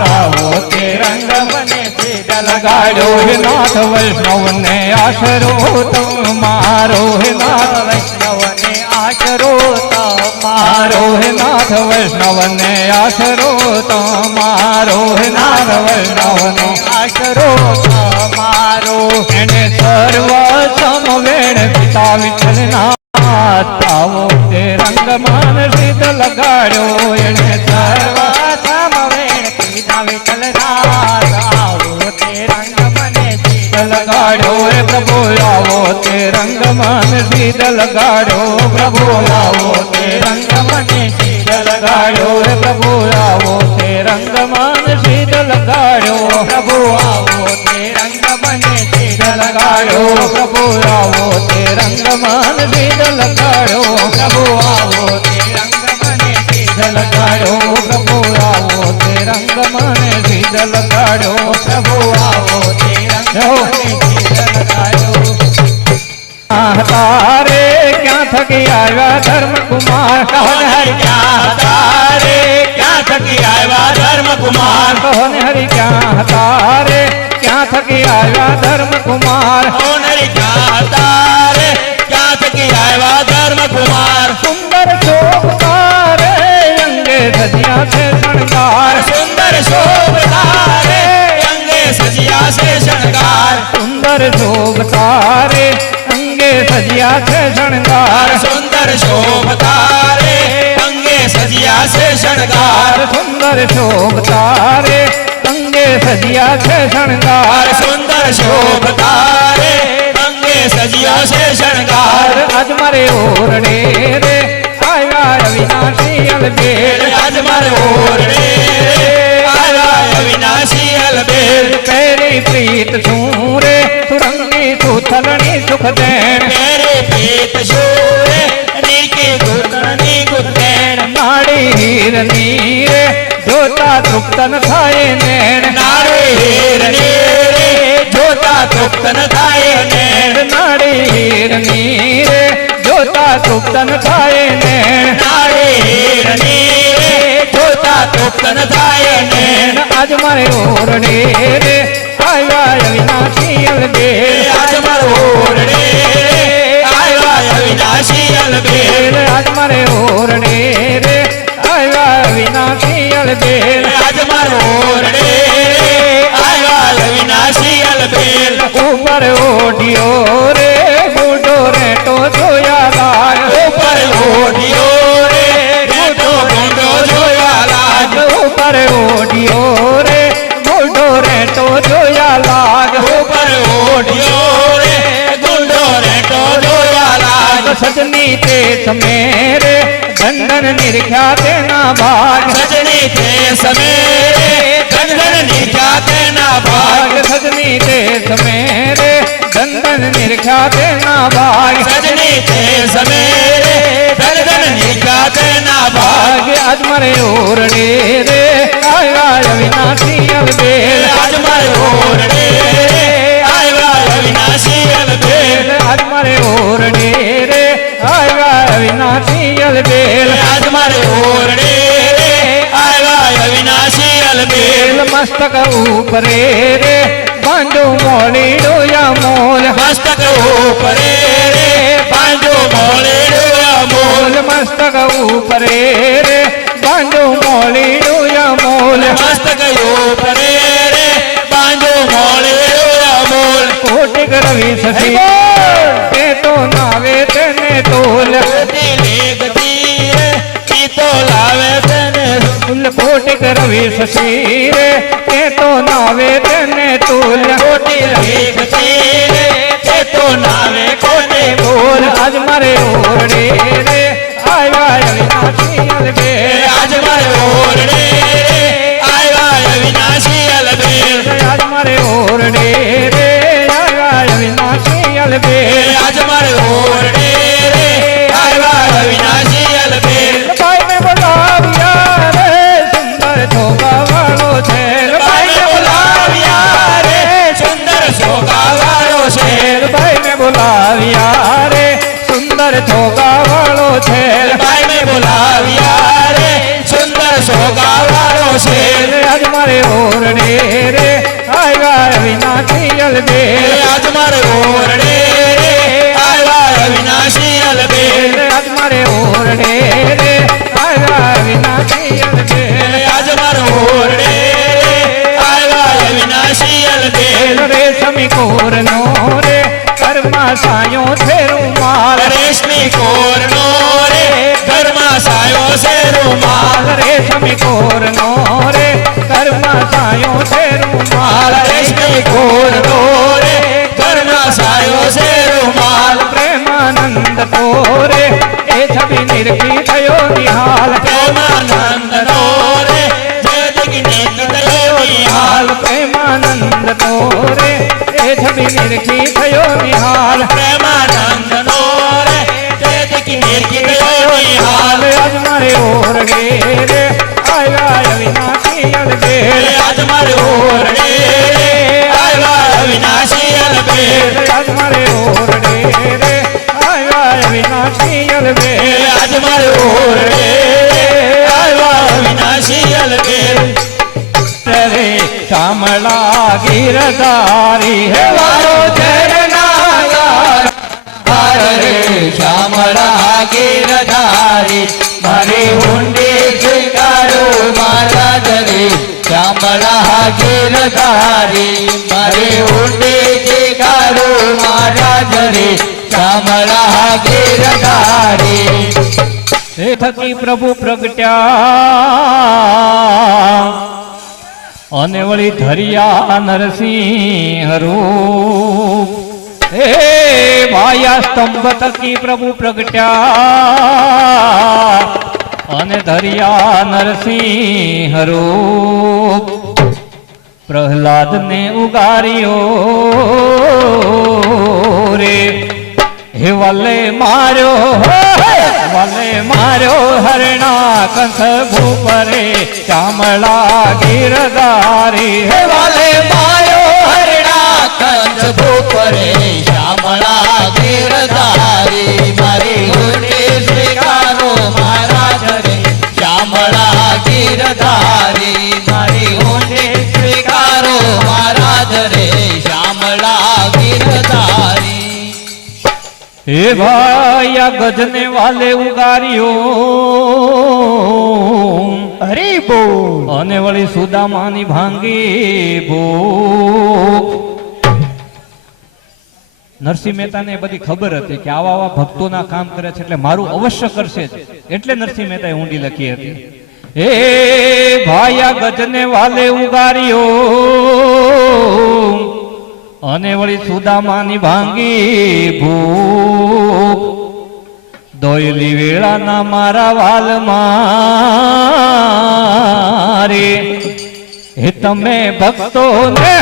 આવો તે રંગ મને સીધ લગાડ્યો હે નાથ વૈષ્ણવને આશરો તમારો હે નાથ વૈષ્ણવને આશરો તમારો હે નાથ વૈષ્ણવને આશરો તમારો હે નાથ વૈષ્ણવનો આશરો તમારો એને સર્વ સમવેણ પિતા વિઠ્ઠલના આવો તે રંગ મન સીધ લગાડ્યો એને સર્વ સમવેણ પિતા વિઠ્ઠલના આવો તે રંગ મને સીધ લગાડ્યો હે પ્રભુ આવો તે રંગ મન સીધ લગાડ્યો પ્રભુ આવો તે રંગ મને સીધ લગાડ્યો હે પ્રભુ આવો તે રંગ મન સીધ લગાડ્યો પ્રભુ આવો તે રંગ મને સીધ લગાડ્યો પ્રભુ આવો તે રંગ મન સીધ લગાડ્યો પ્રભુ આવો તે રંગ મને સીધ લગાડ્યો પ્રભુ આવો તે રંગ મને સીધ લગાડ્યો પ્રભુ આવો તે રંગ મને સીધ લગાડ્યો તારે ક્યાં થકી આવ્યા ધર્મ કુમાર કહો ને હરિ ક્યાં તારે ક્યાં થકી આવ્યા ધર્મ કુમાર કહો ને હરિ ક્યાં તારે ક્યાં થકી આવ્યા ધર્મ કુમાર કહો ને હરિ ક્યાં તારે ક્યાં થકી આવ્યા ધર્મ કુમાર સુંદર શોભતારે અંગે સજ્યા છે શણગાર સુંદર શોભતારે અંગે સજ્યા છે શણગાર સુંદર શોભતારે અંગે સજ્યા છે શણગાર સુંદર શોભતારે અંગે સજ્યા છે શણગાર સુંદર શોભતારે અંગે સજ્યા છે શણગાર સુંદર શોભતારે અંગે સજ્યા છે શણગાર આજ મારે ઓરડે રે આવ્યા અવિનાશી અલબેલ આજ મારે ઓરડે આવ્યા અવિનાશી અલબેલ પહેરી પ્રીત શું રે સુરંગી સુથલણી સુખ દેણ મેરે પેટ શોરે નીકે ગુરણી ગુરદેણ નાડી હીરની રે જોતા તૃપ્ત ન થાય નેણ નાડી હીરની રે જોતા તૃપ્ત ન થાય નેણ નાડી હીરની રે જોતા તૃપ્ત ન થાય નેણ નાડી હીરની રે જોતા તૃપ્ત ન થાય નેણ આજ મારે ઓરડે રે આવ્યા અવિનાશી અલબેલ આજ મારો ઓરડે આવ્યા અવિનાશી અલબેલ આજ મારે ઓરડે રે આવ્યા અવિનાશી અલબેલ આજ મારો ઓરડે આવ્યા અવિનાશી અલબેલ ઉપર ઓઢિયો રે ગુડો રેટો જોયા લાગ ઉપર ઓઢિયો રે રેટો ગુંડો જોયા લાગ ઉપર ઓઢિયો રે ગુડો રેટો જોયા લાગ ઉપર ઓઢિયો રે ગુંડો રેટો જોયા લાગ સજની તે સમેરે ધંધન નિરખ્યા તેના ભાગ સજની તે સમેરે ધનધન નિખ્યા તેના ભાગ સજની તે સમેરે ધંધન નિરખ્યા તેના ભાગ સજની તે સમેરે ધનધન નિખ્યા તેના ભાગ આજ મારે ઓરડે રે આવ્યા અવિનાશી અલબેલ આજ મારે ઓરડે આવ્યા અવિનાશી અલબેલ આજ મારે ઓરડે રે આવ્યા અવિનાશી અલબેલ આજ મારે ઓરડે આવ્યા અવિનાશી અલબેલ મસ્તક ઉપરે રે બાંધો મોડી ડોયા મોલ મસ્તક ઉપરે રે પાંજો મોળે ડોયા મોલ મસ્તક ઉપરે રે બાંધો મોડી ડોયા મોલ મસ્તક ઉપરે રે પાંજો મોળે ડોયા મોલ કોટિક રવિ સસી તે તો નાવે તેને તોલ કોટી લેગતી રે ઈ તો લાવે તેને કોટિક રવિ સસી રે તે તો નાવે તેને તોલ કોટી લેગતી રે તે તો નાવે કોને બોલ આજ મારે ઓરડે રે અલબે આજ મારે ઓરડે રે આવ્યા અવિનાશી અલબે આજ મારે ઓરડે રે આવ્યા અવિનાશી અલબે આજ મારે ઓરડે રે આવ્યા અવિનાશી અલબે રેશમી કોરનો રે ઘરમાં સાયો છે રૂમાલ રેશમી કોરનો રે ઘરમાં સાયો છે રૂમાલ રેશમી કોરનો રે ઘરમાં સાયો છે રૂમાલ રેશમી કોરનો રે ઘરમાં સાયો છે રૂમાલ પ્રેમાનંદ તો રે એ છબી નિરખી થયો નિહાલ પ્રેમાનંદ નો રે જય દિગ્નેત થયો નિહાલ પ્રેમાનંદ તો રે એ છબી નિરખી થયો નિહાલ પ્રેમાનંદ નો રે જય દિગ્નેત થયો નિહાલ આજ મારે ઓરડે રે આવ્યા અવિનાશી અલબે આજ મારે ઓરડે રે આવ્યા અવિનાશી અલબે આજ મારે ઓરડે રે આવ્યા અવિનાશી અલબે આજ મારે ઓરડે રે આવ્યા અવિનાશી અલબે રે શામળા ગીરધારી હે વારો ઝરનાગાર રે શ્યામળા ગીરધારી મારે ઊંડે સ્વીકારો મારા ધરે શ્યામળા ગીરધારી મારે ઊંડે સ્વીકારો મારા ધરે શ્યામળા ગીરધારી હે થકી પ્રભુ પ્રગટ્યા અને વળી ધરિયા નરસિંહ રૂપ હે ભાયા સ્તંભ થકી પ્રભુ પ્રગટ્યા અને ધરિયા નરસિંહ રૂપ પ્રહલાદ ને ઉગાર્યો રે હે વાલે માર્યો હરણા કંથ ભૂપરે ચામળા ગીરધારી હે વાલે માયો હરણા કંચ ભૂપરે શ્યામળા ગીરધારી મારી ઊંડે સ્વીકારો મારા ધરે શ્યામળા ગીરધારી મારી ઊંડે સ્વીકારો મારા ધરે શ્યામળા ગીરધારી હે ભાઈ આ ગજને વાલે ઉગાર્યો હરી બોલ અને વળી સુદામાની ભાંગી ભૂખ નરસિંહ મહેતાને એ બધી ખબર હતી કે આવા આવા ભક્તોના કામ કરે છે એટલે મારું અવશ્ય કરશે જ એટલે નરસિંહ મહેતાએ ઊંડી લખી હતી હે ભાઈ આ ગજને વાલે ઉગાર્યો અને વળી સુદામાની ભાંગી ભૂખ દોયલી વેળાના મારા વાલમાં રે હે તમે ભક્તોને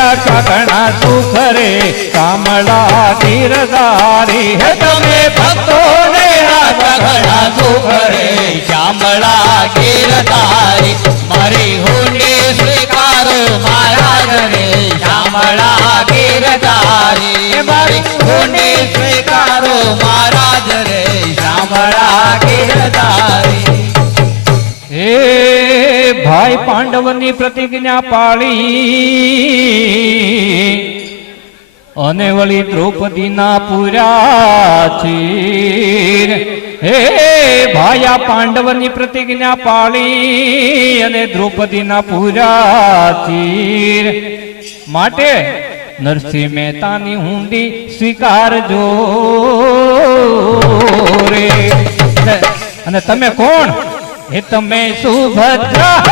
આખા ઘણા સુખ રે કામળા ગીરધારી હે તમે ભક્તોને આખા ઘણા સુખ રે શ્યામળા ગીરધારી મારી ઊંડે સ્વીકારો મારા ઘરે શ્યામળા ગીરધારી મારી ઊંડે સ્વીકારો મારા ઘરે શ્યામળા ગીરધારી હે ભાઈ પાંડવની પ્રતિજ્ઞા પાળી અને વળી દ્રૌપદીના પૂર્યા ચીર હે ભાયા પાંડવની પ્રતિજ્ઞા પાળી અને દ્રૌપદીના પૂર્યા ચીર માટે નરસિંહ મહેતાની ઊંડી સ્વીકારજો રે અને તમે કોણ હે તમે સુભદ્રા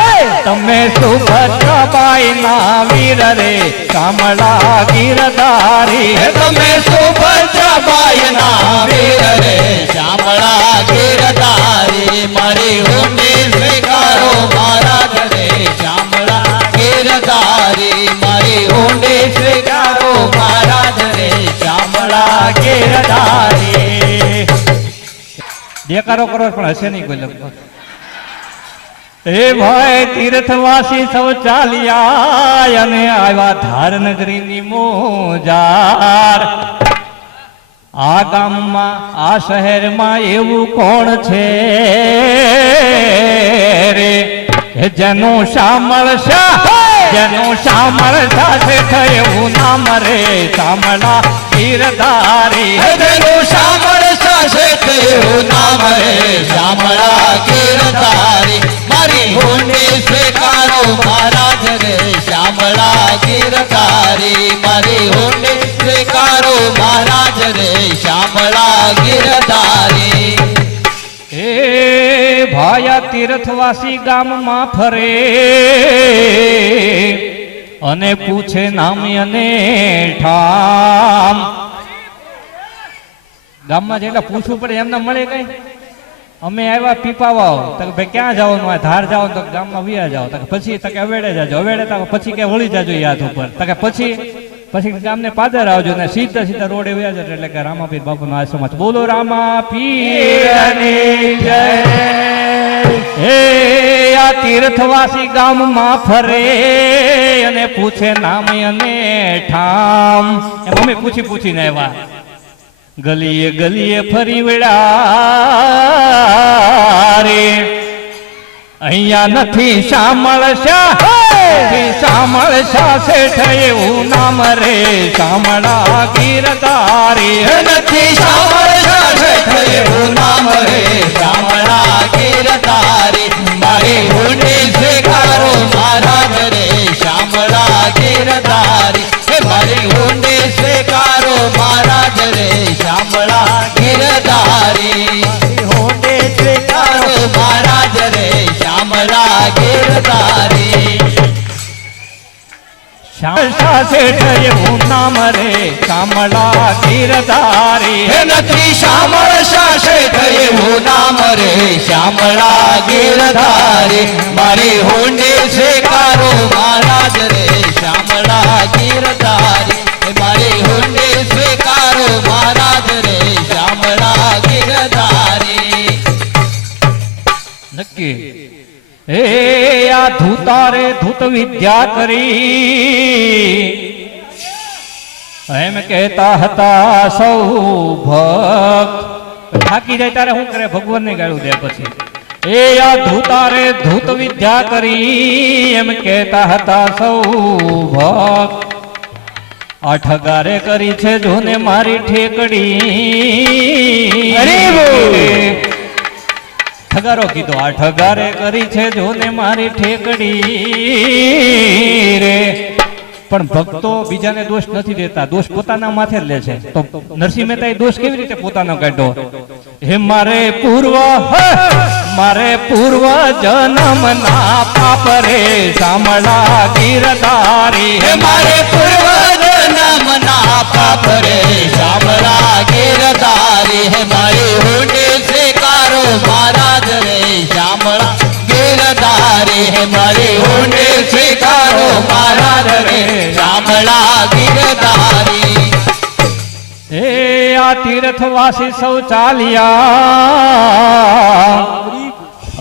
બાઈ ના વીર રે કામળા ગીરધારી હે તમે સુભદ્રાબાઈ ના વીર રે શ્યામળા ગીરધારી મારી ઊંડી સ્વીકારો મારા ઘરે શ્યામળા ગીરધારી મારી ઊંડી સ્વીકારો મારા ઘરે શ્યામળા ગીરધારી દેકારો કરો પણ હશે નહીં કોઈ લગભગ હે ભાઈ તીર્થવાસી સૌ ચાલ્યા અને આવ્યા ધારનગરીની મોજાર આ ગામમાં આ શહેરમાં એવું કોણ છે રે જેનું શામળ શાહ જેનું શામળ સાથે થયું નામ રે શામળા ગીરધારી જેનું શામળ સાથે થયું નામ રે શામળા ગીરધારી મારી હુંડી સ્વીકારો મહારાજ રે શામળા ગીરધારી મારી હુંડી સ્વીકારો મહારાજ રે શામળા ગીરધારી એ ભાયા તીર્થવાસી ગામમાં ફરે અને પૂછે નામ અને ઠામ ગામમાં જેટલા પૂછવું પડે એમને મળે કઈ અમે આવ્યા પીપાવાવ તો કે ભાઈ ક્યાં જવાનું આ ધાર જાવ તો ગામમાં વ્યા જાવ તો પછી તો કે અવેડે જાજો અવેડે તો પછી કે વળી જાજો યાદ ઉપર તો કે પછી ગામને પાદર આવજો ને સીધા સીધા રોડે વ્યા જજો એટલે કે રામાપીર બાપુનો આશ્રમ છે. બોલો રામાપીરની જય. હે આ તીર્થવાસી ગામમાં ફરે અને પૂછે નામ અને ઠામ એમ અમે પૂછીને આવ્યા ગલીએ ગલીએ ફરી વળ્યા રે અહીંયા નથી શામળ શા શેઠ એવું નામ રે શામળા ગીરધારી નથી શામળ શા શેઠ એવું નામ રે શામળા ગીરધારી મારી હુંડી સ્વીકારો મહારાજ રે શામળા ગીરધારી મારી હુંડી સ્વીકારો મહારાજ રે શામળા ગીરધારી હુંડી સ્વીકારો મહારાજ રે શામળા ગીરધારી શા શેઠ એવું નામ રે શામળા ગીરધારી નથી શામળ શા શેઠ એવું નામ રે શામળા ગીરધારી મારી હુંડી સ્વીકારો મહારાજ રે શામળા ગીરધારી મારી હુંડી સ્વીકારો મહારાજ રે શામળા ગીરધારી નક્કી હે આ ધૂતારે ધૂત વિદ્યા કરી એમ કહેતા હતા સૌ ભક્ત થાકી જાય ત્યારે શું કરે ભગવાનને ગાળું દે પછી એ આ ધૂતારે ધૂત વિદ્યા કરી એમ કહેતા હતા સૌ ભક્ત આ ઠગારે કરી છે જોને મારી ઠેકડી અરે ઠગારો કીધો આ ઠગારે કરી છે જોને મારી ઠેકડી રે પણ ભક્તો બીજાને દોષ નથી દેતા દોષ પોતાના માથે જ લે છે તો નરસિંહ મહેતાએ દોષ કેવી રીતે પોતાનો કાઢ્યો હે મારે પૂર્વ જન્મ ના પાપ રે શામળા ગીરધારી હે મારે પૂર્વ જન્મ ના પાપ રે શામળા ગીરધારી હે મારી હુંડી સ્વીકારો મહારાજ રે શામળા ગીરધારી હે મારી હુંડી સ્વીકારો મહારાજ રે શામળા ગીરધારી હે આ તીર્થવાસી સૌ ચાલ્યા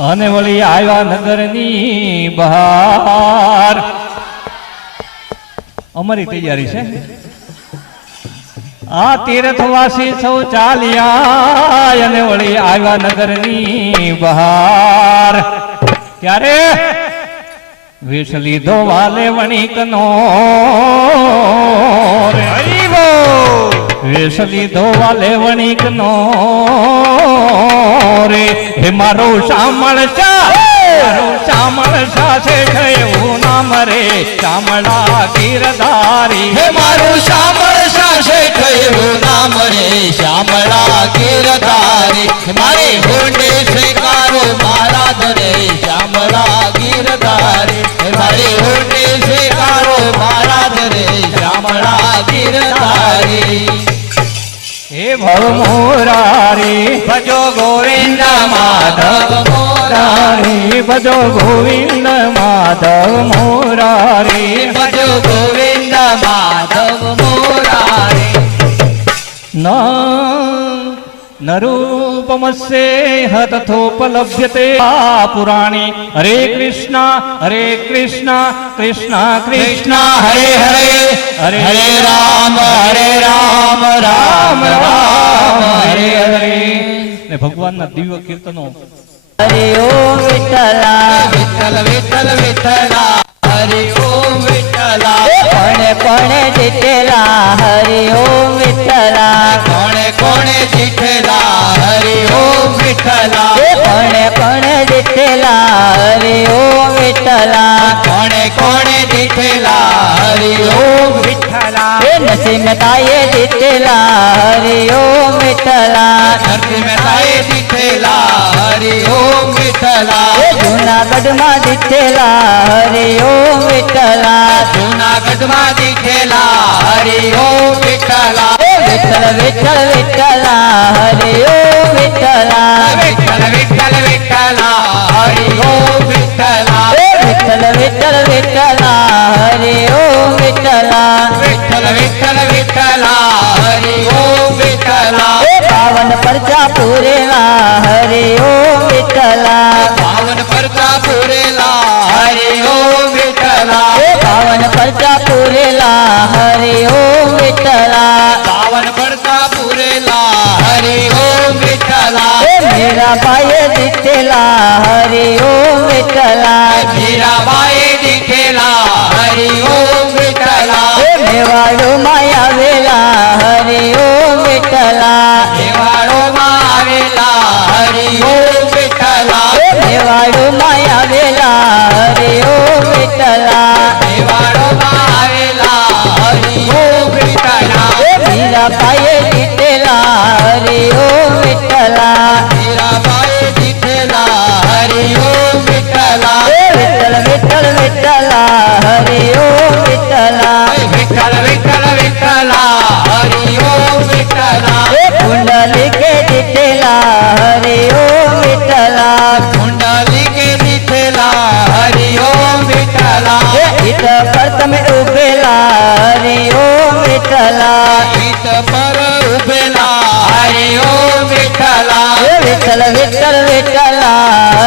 અને વળી આવ્યા નગરની બહાર અમારી તૈયારી છે આ તીર્થવાસી સૌ ચાલ્યા અને વળી આવ્યા નગરની બહાર ત્યારે વેશ લીધો વાલે વણિકનો વેશ લીધો વાલે વણિકનો રે હે મારો શામળ શા શેઠ એવું નામ રે શામળા ગીરધારી હે મારું શામળ શા શેઠ એવું નામ રે શામળા ગીરધારી મારી હુંડી સ્વીકારો મહારાજ રે શામળા ગીરધારી મારી હુંડી સ્વીકારો મહારાજ રે શામળા ગીરધારી હે ભવ મોરારી ભજો ગોવિંદ માધવ મોરારી ભજો ગોવિંદ માધવ મોરારી ભજો ગોવિંદ માધવ મોરારી નરૂપમસ્યે તથોપલભ્યતે પુરાણી હરે કૃષ્ણ કૃષ્ણ કૃષ્ણ હરે હરે હરે રામ રામ રામ હરે હરે ને ભગવાનના દિવ્ય કીર્તનો હરિ ઓમ વિઠ્ઠલા વિઠ્ઠલ વિઠ્ઠલ વિઠ્ઠલા હરિ ઓમ વિઠ્ઠલા કોણે કોણે જીતેલા હરિ ઓમ વિઠ્ઠલા કોણે કોણે જીતેલા હરિ ઓમ વિઠ્ઠલા કોણે કોણે જીતેલા હરિ ઓમ વિઠ્ઠલા કોણે કોણે જીતેલા હરિ ઓમ વિઠ્ઠલા નરસિંહ મહેતાએ જીતેલા હરિ ઓમ વિઠ્ઠલા નરસિંહ મહેતાએ જીતેલા હરિ ઓમ વિઠ્ઠલા જૂનાગઢમાં જીતેલા હરિ ઓમ વિઠ્ઠલા જૂનાગઢમાં જીતેલા હરિ ઓમ વિઠ્ઠલા વિઠ્ઠલ વિઠ્ઠલ વિઠ્ઠલા હરિ ઓમ વિઠ્ઠલા વિઠ્ઠલ વિઠ્ઠલ વિઠ્ઠલા હરિ ઓમ વિઠ્ઠલા વિઠ્ઠલ વિઠ્ઠલ વિઠ્ઠલા હરિ ઓમ વિઠ્ઠલા વિઠ્ઠલ વિઠ્ઠલ વિઠ્ઠલા હરિ ઓમ વિઠ્ઠલા પાવન પરચા પૂરેલા હરિ ઓમ વિઠ્ઠલા પાવન પરચા પૂરેલા હરિ ઓમ વિઠ્ઠલા પાવન પરચા પૂરેલા હરિ ઓમ વિઠ્ઠલા પાવન પરચા પૂરેલા હરિ ઓમ વિઠ્ઠલા મીરાબાઈએ જીતેલા હરિ ઓમ વિઠ્ઠલા મીરાબાઈએ જીતેલા હરિ ઓમ વિઠ્ઠલા મેવાડોમાં આવેલા હરિ ઓમ વિઠ્ઠલા મેવાડોમાં આવેલા હરિ ઓમ વિઠ્ઠલા મેવાડોમાં આવેલા હરિ ઓમ વિઠ્ઠલા મેવાડોમાં આવેલા હરિ ઓમ વિઠ્ઠલા મીરાબાઈએ જીતેલા હરિ ઓમ વિઠ્ઠલા મીરાબાઈએ જીતેલા હરિ ઓમ વિઠ્ઠલા વિઠ્ઠલ વિઠ્ઠલ વિઠ્ઠલા હરિ ઓમ વિઠ્ઠલા વિઠ્ઠલ વિઠ્ઠલ વિઠ્ઠલા હરિ ઓમ વિઠ્ઠલા કુંડલિકે જીતેલા હરિ ઓમ વિઠ્ઠલા કુંડલિકે જીતેલા હરિ ઓમ વિઠ્ઠલા ઈટ પર તમે ઉભેલા હરિ ઓમ વિઠ્ઠલા ઈટ પર ઉભેલા હરિ ઓમ વિઠ્ઠલા વિઠ્ઠલ વિઠ્ઠલ વિઠ્ઠલા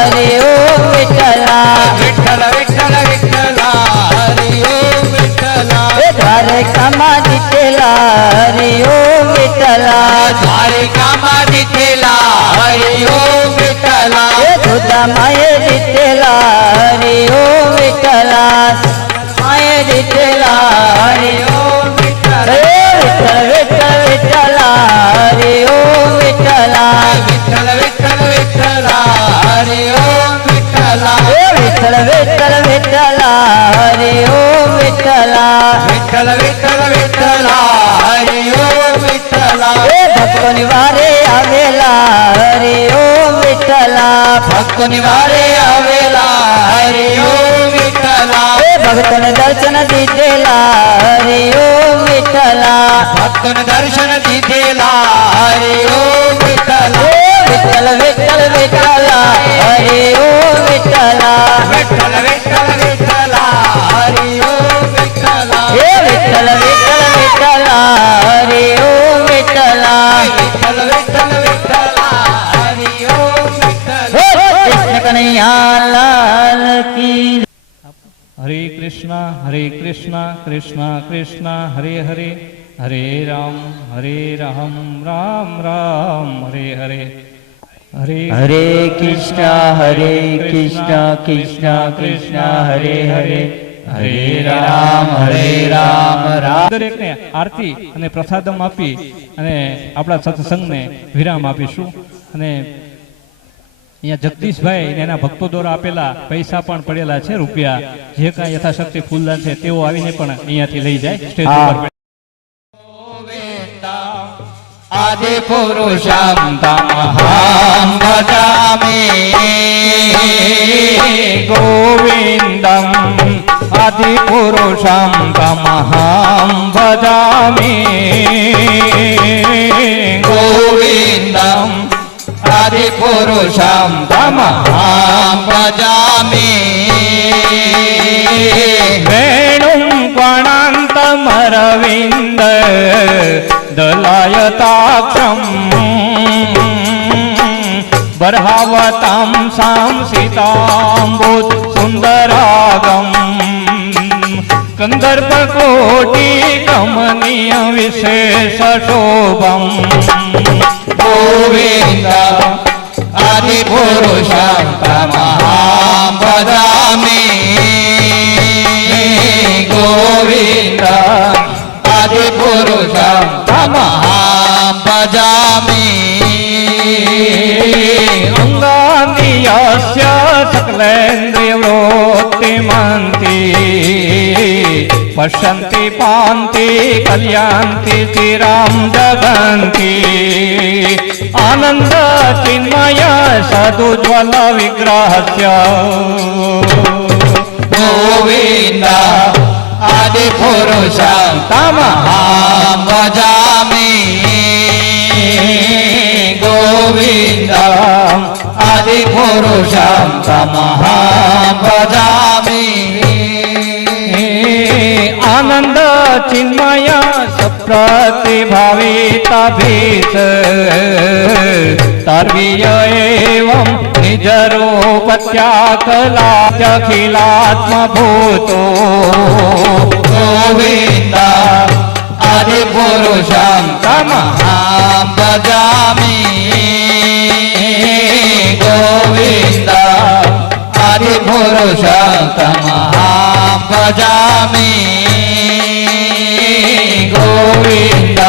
હરિ ઓમ વિઠ્ઠલા વિઠ્ઠલ વિઠ્ઠલ વિઠ્ઠલા હરિ ઓમ વિઠ્ઠલા દ્વારકામાં જીતેલા હરિ ઓમ વિઠ્ઠલા દ્વારિકામાં જીતેલા હરિ ઓમ વિઠ્ઠલા સુદામાએ જીતેલા હરિ ઓમ વિઠ્ઠલા માએ જીતેલા હરિ ઓમ વિઠ્ઠલ વિઠ્ઠલ વિઠ્ઠલ વિઠ્ઠલા હરિ ઓમ વિઠ્ઠલા વિઠ્ઠલ વિઠ્ઠલ વિઠ્ઠલા હરિ ઓમ વિઠ્ઠલા વિઠ્ઠલ વિઠ્ઠલ વિઠ્ઠલા હરિ ઓમ વિઠ્ઠલા વિઠ્ઠલ વિઠ્ઠલ વિઠ્ઠલા હરિ ઓમ વિઠ્ઠલા ભક્તોની વારે આવેલા હરિ ઓમ વિઠ્ઠલા ભક્તોની વારે આવેલા હરિ ઓમ વિઠ્ઠલા ભક્તોને દર્શન દીધેલા હરિ ઓમ વિઠ્ઠલા ભક્તોને દર્શન દીધેલા હરિ ઓમ વિઠ્ઠલા વિઠ્ઠલ વિઠ્ઠલ વિઠ્ઠલા હરિ ઓમ વિઠ્ઠલા વિઠ્ઠલ વિઠ્ઠલ વિઠ્ઠલા હરિ ઓમ વિઠ્ઠલા વિઠ્ઠલ વિઠ્ઠલ વિઠ્ઠલા હરિ ઓમ વિઠ્ઠલા વિઠ્ઠલ વિઠ્ઠલ વિઠ્ઠલા હરિ ઓમ વિઠ્ઠલા કૃષ્ણ કનૈયા લાલ કી હરે કૃષ્ણ કૃષ્ણ કૃષ્ણ હરે હરે હરે રામ રામ રામ હરે હરે હરે કૃષ્ણ કૃષ્ણ કૃષ્ણ હરે હરે હરે રામ રામ દરેકને આરતી અને પ્રસાદમ આપી અને આપણા સત્સંગને વિરામ આપીશું. અને અહીંયા જગદીશભાઈ ને એના ભક્તો દ્વારા આપેલા પૈસા પણ પડેલા છે, રૂપિયા, જે કાંઈ યથાશક્તિ ફૂલદાન છે તેઓ આવીને પણ અહીંયાથી લઈ જાય સ્ટેજ ઉપર. આદિ પુરુષમ તમહં ભજામિ ગોવિંદમ આદિ પુરુષમ તમહં ભજામિ ગોવિંદમ આદિ પુરુષમ તમહં ભજામિ વેણું પણાંતમરવિંદ દલાયતાક્ષમ બર્હાવતાં સાંસિતાંબુજ સુંદરાગમ કંદર્પ કોટી કમનીય વિશેષ શોભમ ગોવિંદ આદિ પુરુષમ તમહં ભજામિ ગોવિંદ पश्यन्ति पान्ति कल्यान्ति चिरां जगन्ति आनन्द चिन्मय सदुज्वल विग्रहस्य गोविन्द आदिपुरुषं तमहं भजामि गोविन्द आदिपुरुषं तमहं भजामि आनंद चिन्मय सप्रतिभाविताभीत तर्वीय एवं निजरूपत्याकलाख्यखिलात्मभूतो गोविन्द आदिपुरुषं तमहं भजामि गोविन्द आदिपुरुषं तमहं भजामि गोविन्द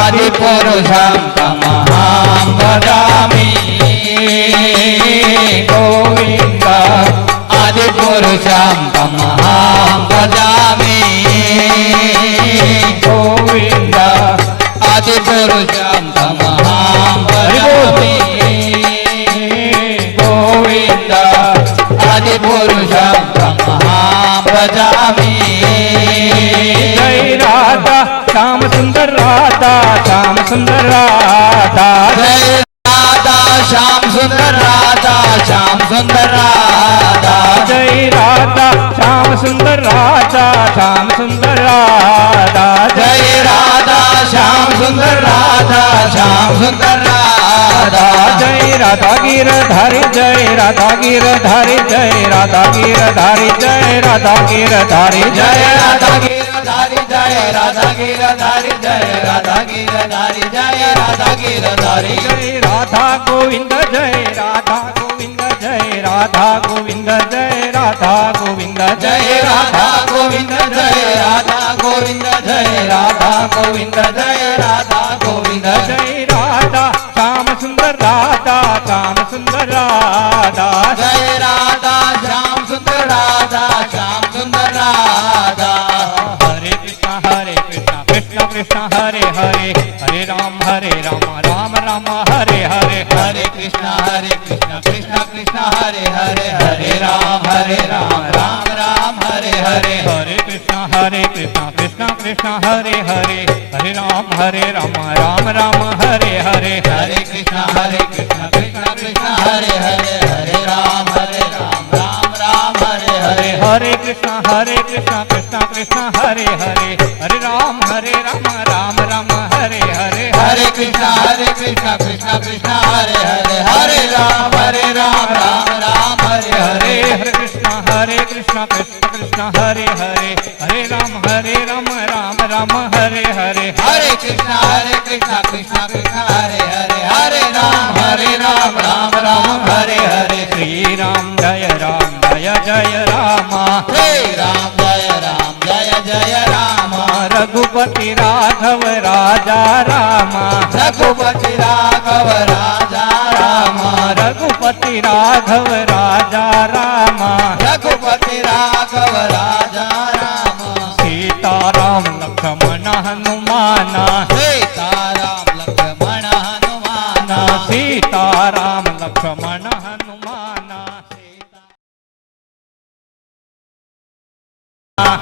आदिपुरुषं तमहं भजामि गोविन्द आदिपुरुषं तमहं भजामि गोविन्द आदिपुरुषं तमहं भजामि गोविन्द आदिपुरुषं तमहं भजामि जय राधा श्याम सुंदर राधा श्याम सुंदर राधा जय राधा श्याम सुंदर राधा श्याम सुंदर राधा जय राधा श्याम सुंदर राधा श्याम सुंदर राधा जय राधा श्याम सुंदर राधा श्याम सुंदर राधा जय राधा गिरधारी जय राधा गिरधारी जय राधा गिरधारी जय राधा गिरधारी जय राधा गिरधारी जय राधा गिरधारी जय राधा गिरधारी जय राधा गिरधारी जय राधा गोविंद जय राधा गोविंद जय राधा गोविंद जय राधा गोविंद जय राधा गोविंद जय राधा गोविंद जय राधा गोविंद जय राधा गोविंद जय राधा श्याम सुंदर राधा श्याम सुंदर राधा जय राधा श्याम सुंदर राधा श्याम सुंदर राधा हरे कृष्ण कृष्ण कृष्ण हरे हरे हरे राम राम राम हरे हरे हरे कृष्ण कृष्ण कृष्ण हरे हरे हरे राम राम राम हरे हरे हरे कृष्ण कृष्ण कृष्ण हरे हरे हरे राम राम राम हरे हरे हरे कृष्ण कृष्ण कृष्ण हरे हरे हरे राम राम हरे हरे हरे कृष्ण कृष्ण कृष्ण हरे हरे हरे राम राम हरे हरे हरे कृष्ण कृष्ण कृष्ण हरे हरे हरे राम राम हरे हरे हरे कृष्ण कृष्ण कृष्ण हरे हरे हरे राम राम हरे हरे हरे कृष्ण कृष्ण कृष्ण हरे हरे हरे राम राम हरे हरे श्री राम जय जय राम हे राम जय जय राम रघुपति राघव राजा राम रघुपति राघव राजा राम रघुपति राघव राजा राम रघुपति राघव राजा राम सीताराम लक्ष्मण हनुमान सीताराम लक्ष्मण हनुमान सीताराम लक्ष्मण हनुमान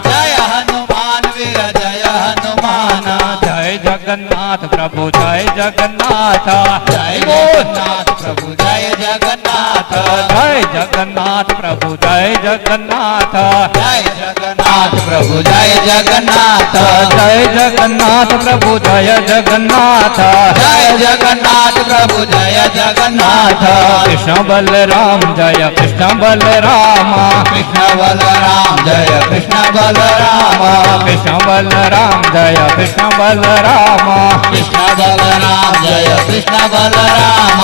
जय हनुमान वीर जय हनुमान जय जगन्नाथ प्रभु जय जगन्नाथ जय जगन्नाथ प्रभु जय जगन्नाथ जय जगन्नाथ प्रभु जय जगन्नाथ जय जगन्नाथ प्रभु जय जगन्नाथ जय जगन्नाथ प्रभु जय जगन्नाथ जय जगन्नाथ प्रभु जय जगन्नाथ कृष्ण बलराम जय कृष्ण बलराम कृष्ण बलराम जय कृष्ण बलराम कृष्ण बलराम जय कृष्ण बलराम कृष्ण बलराम जय कृष्ण बलराम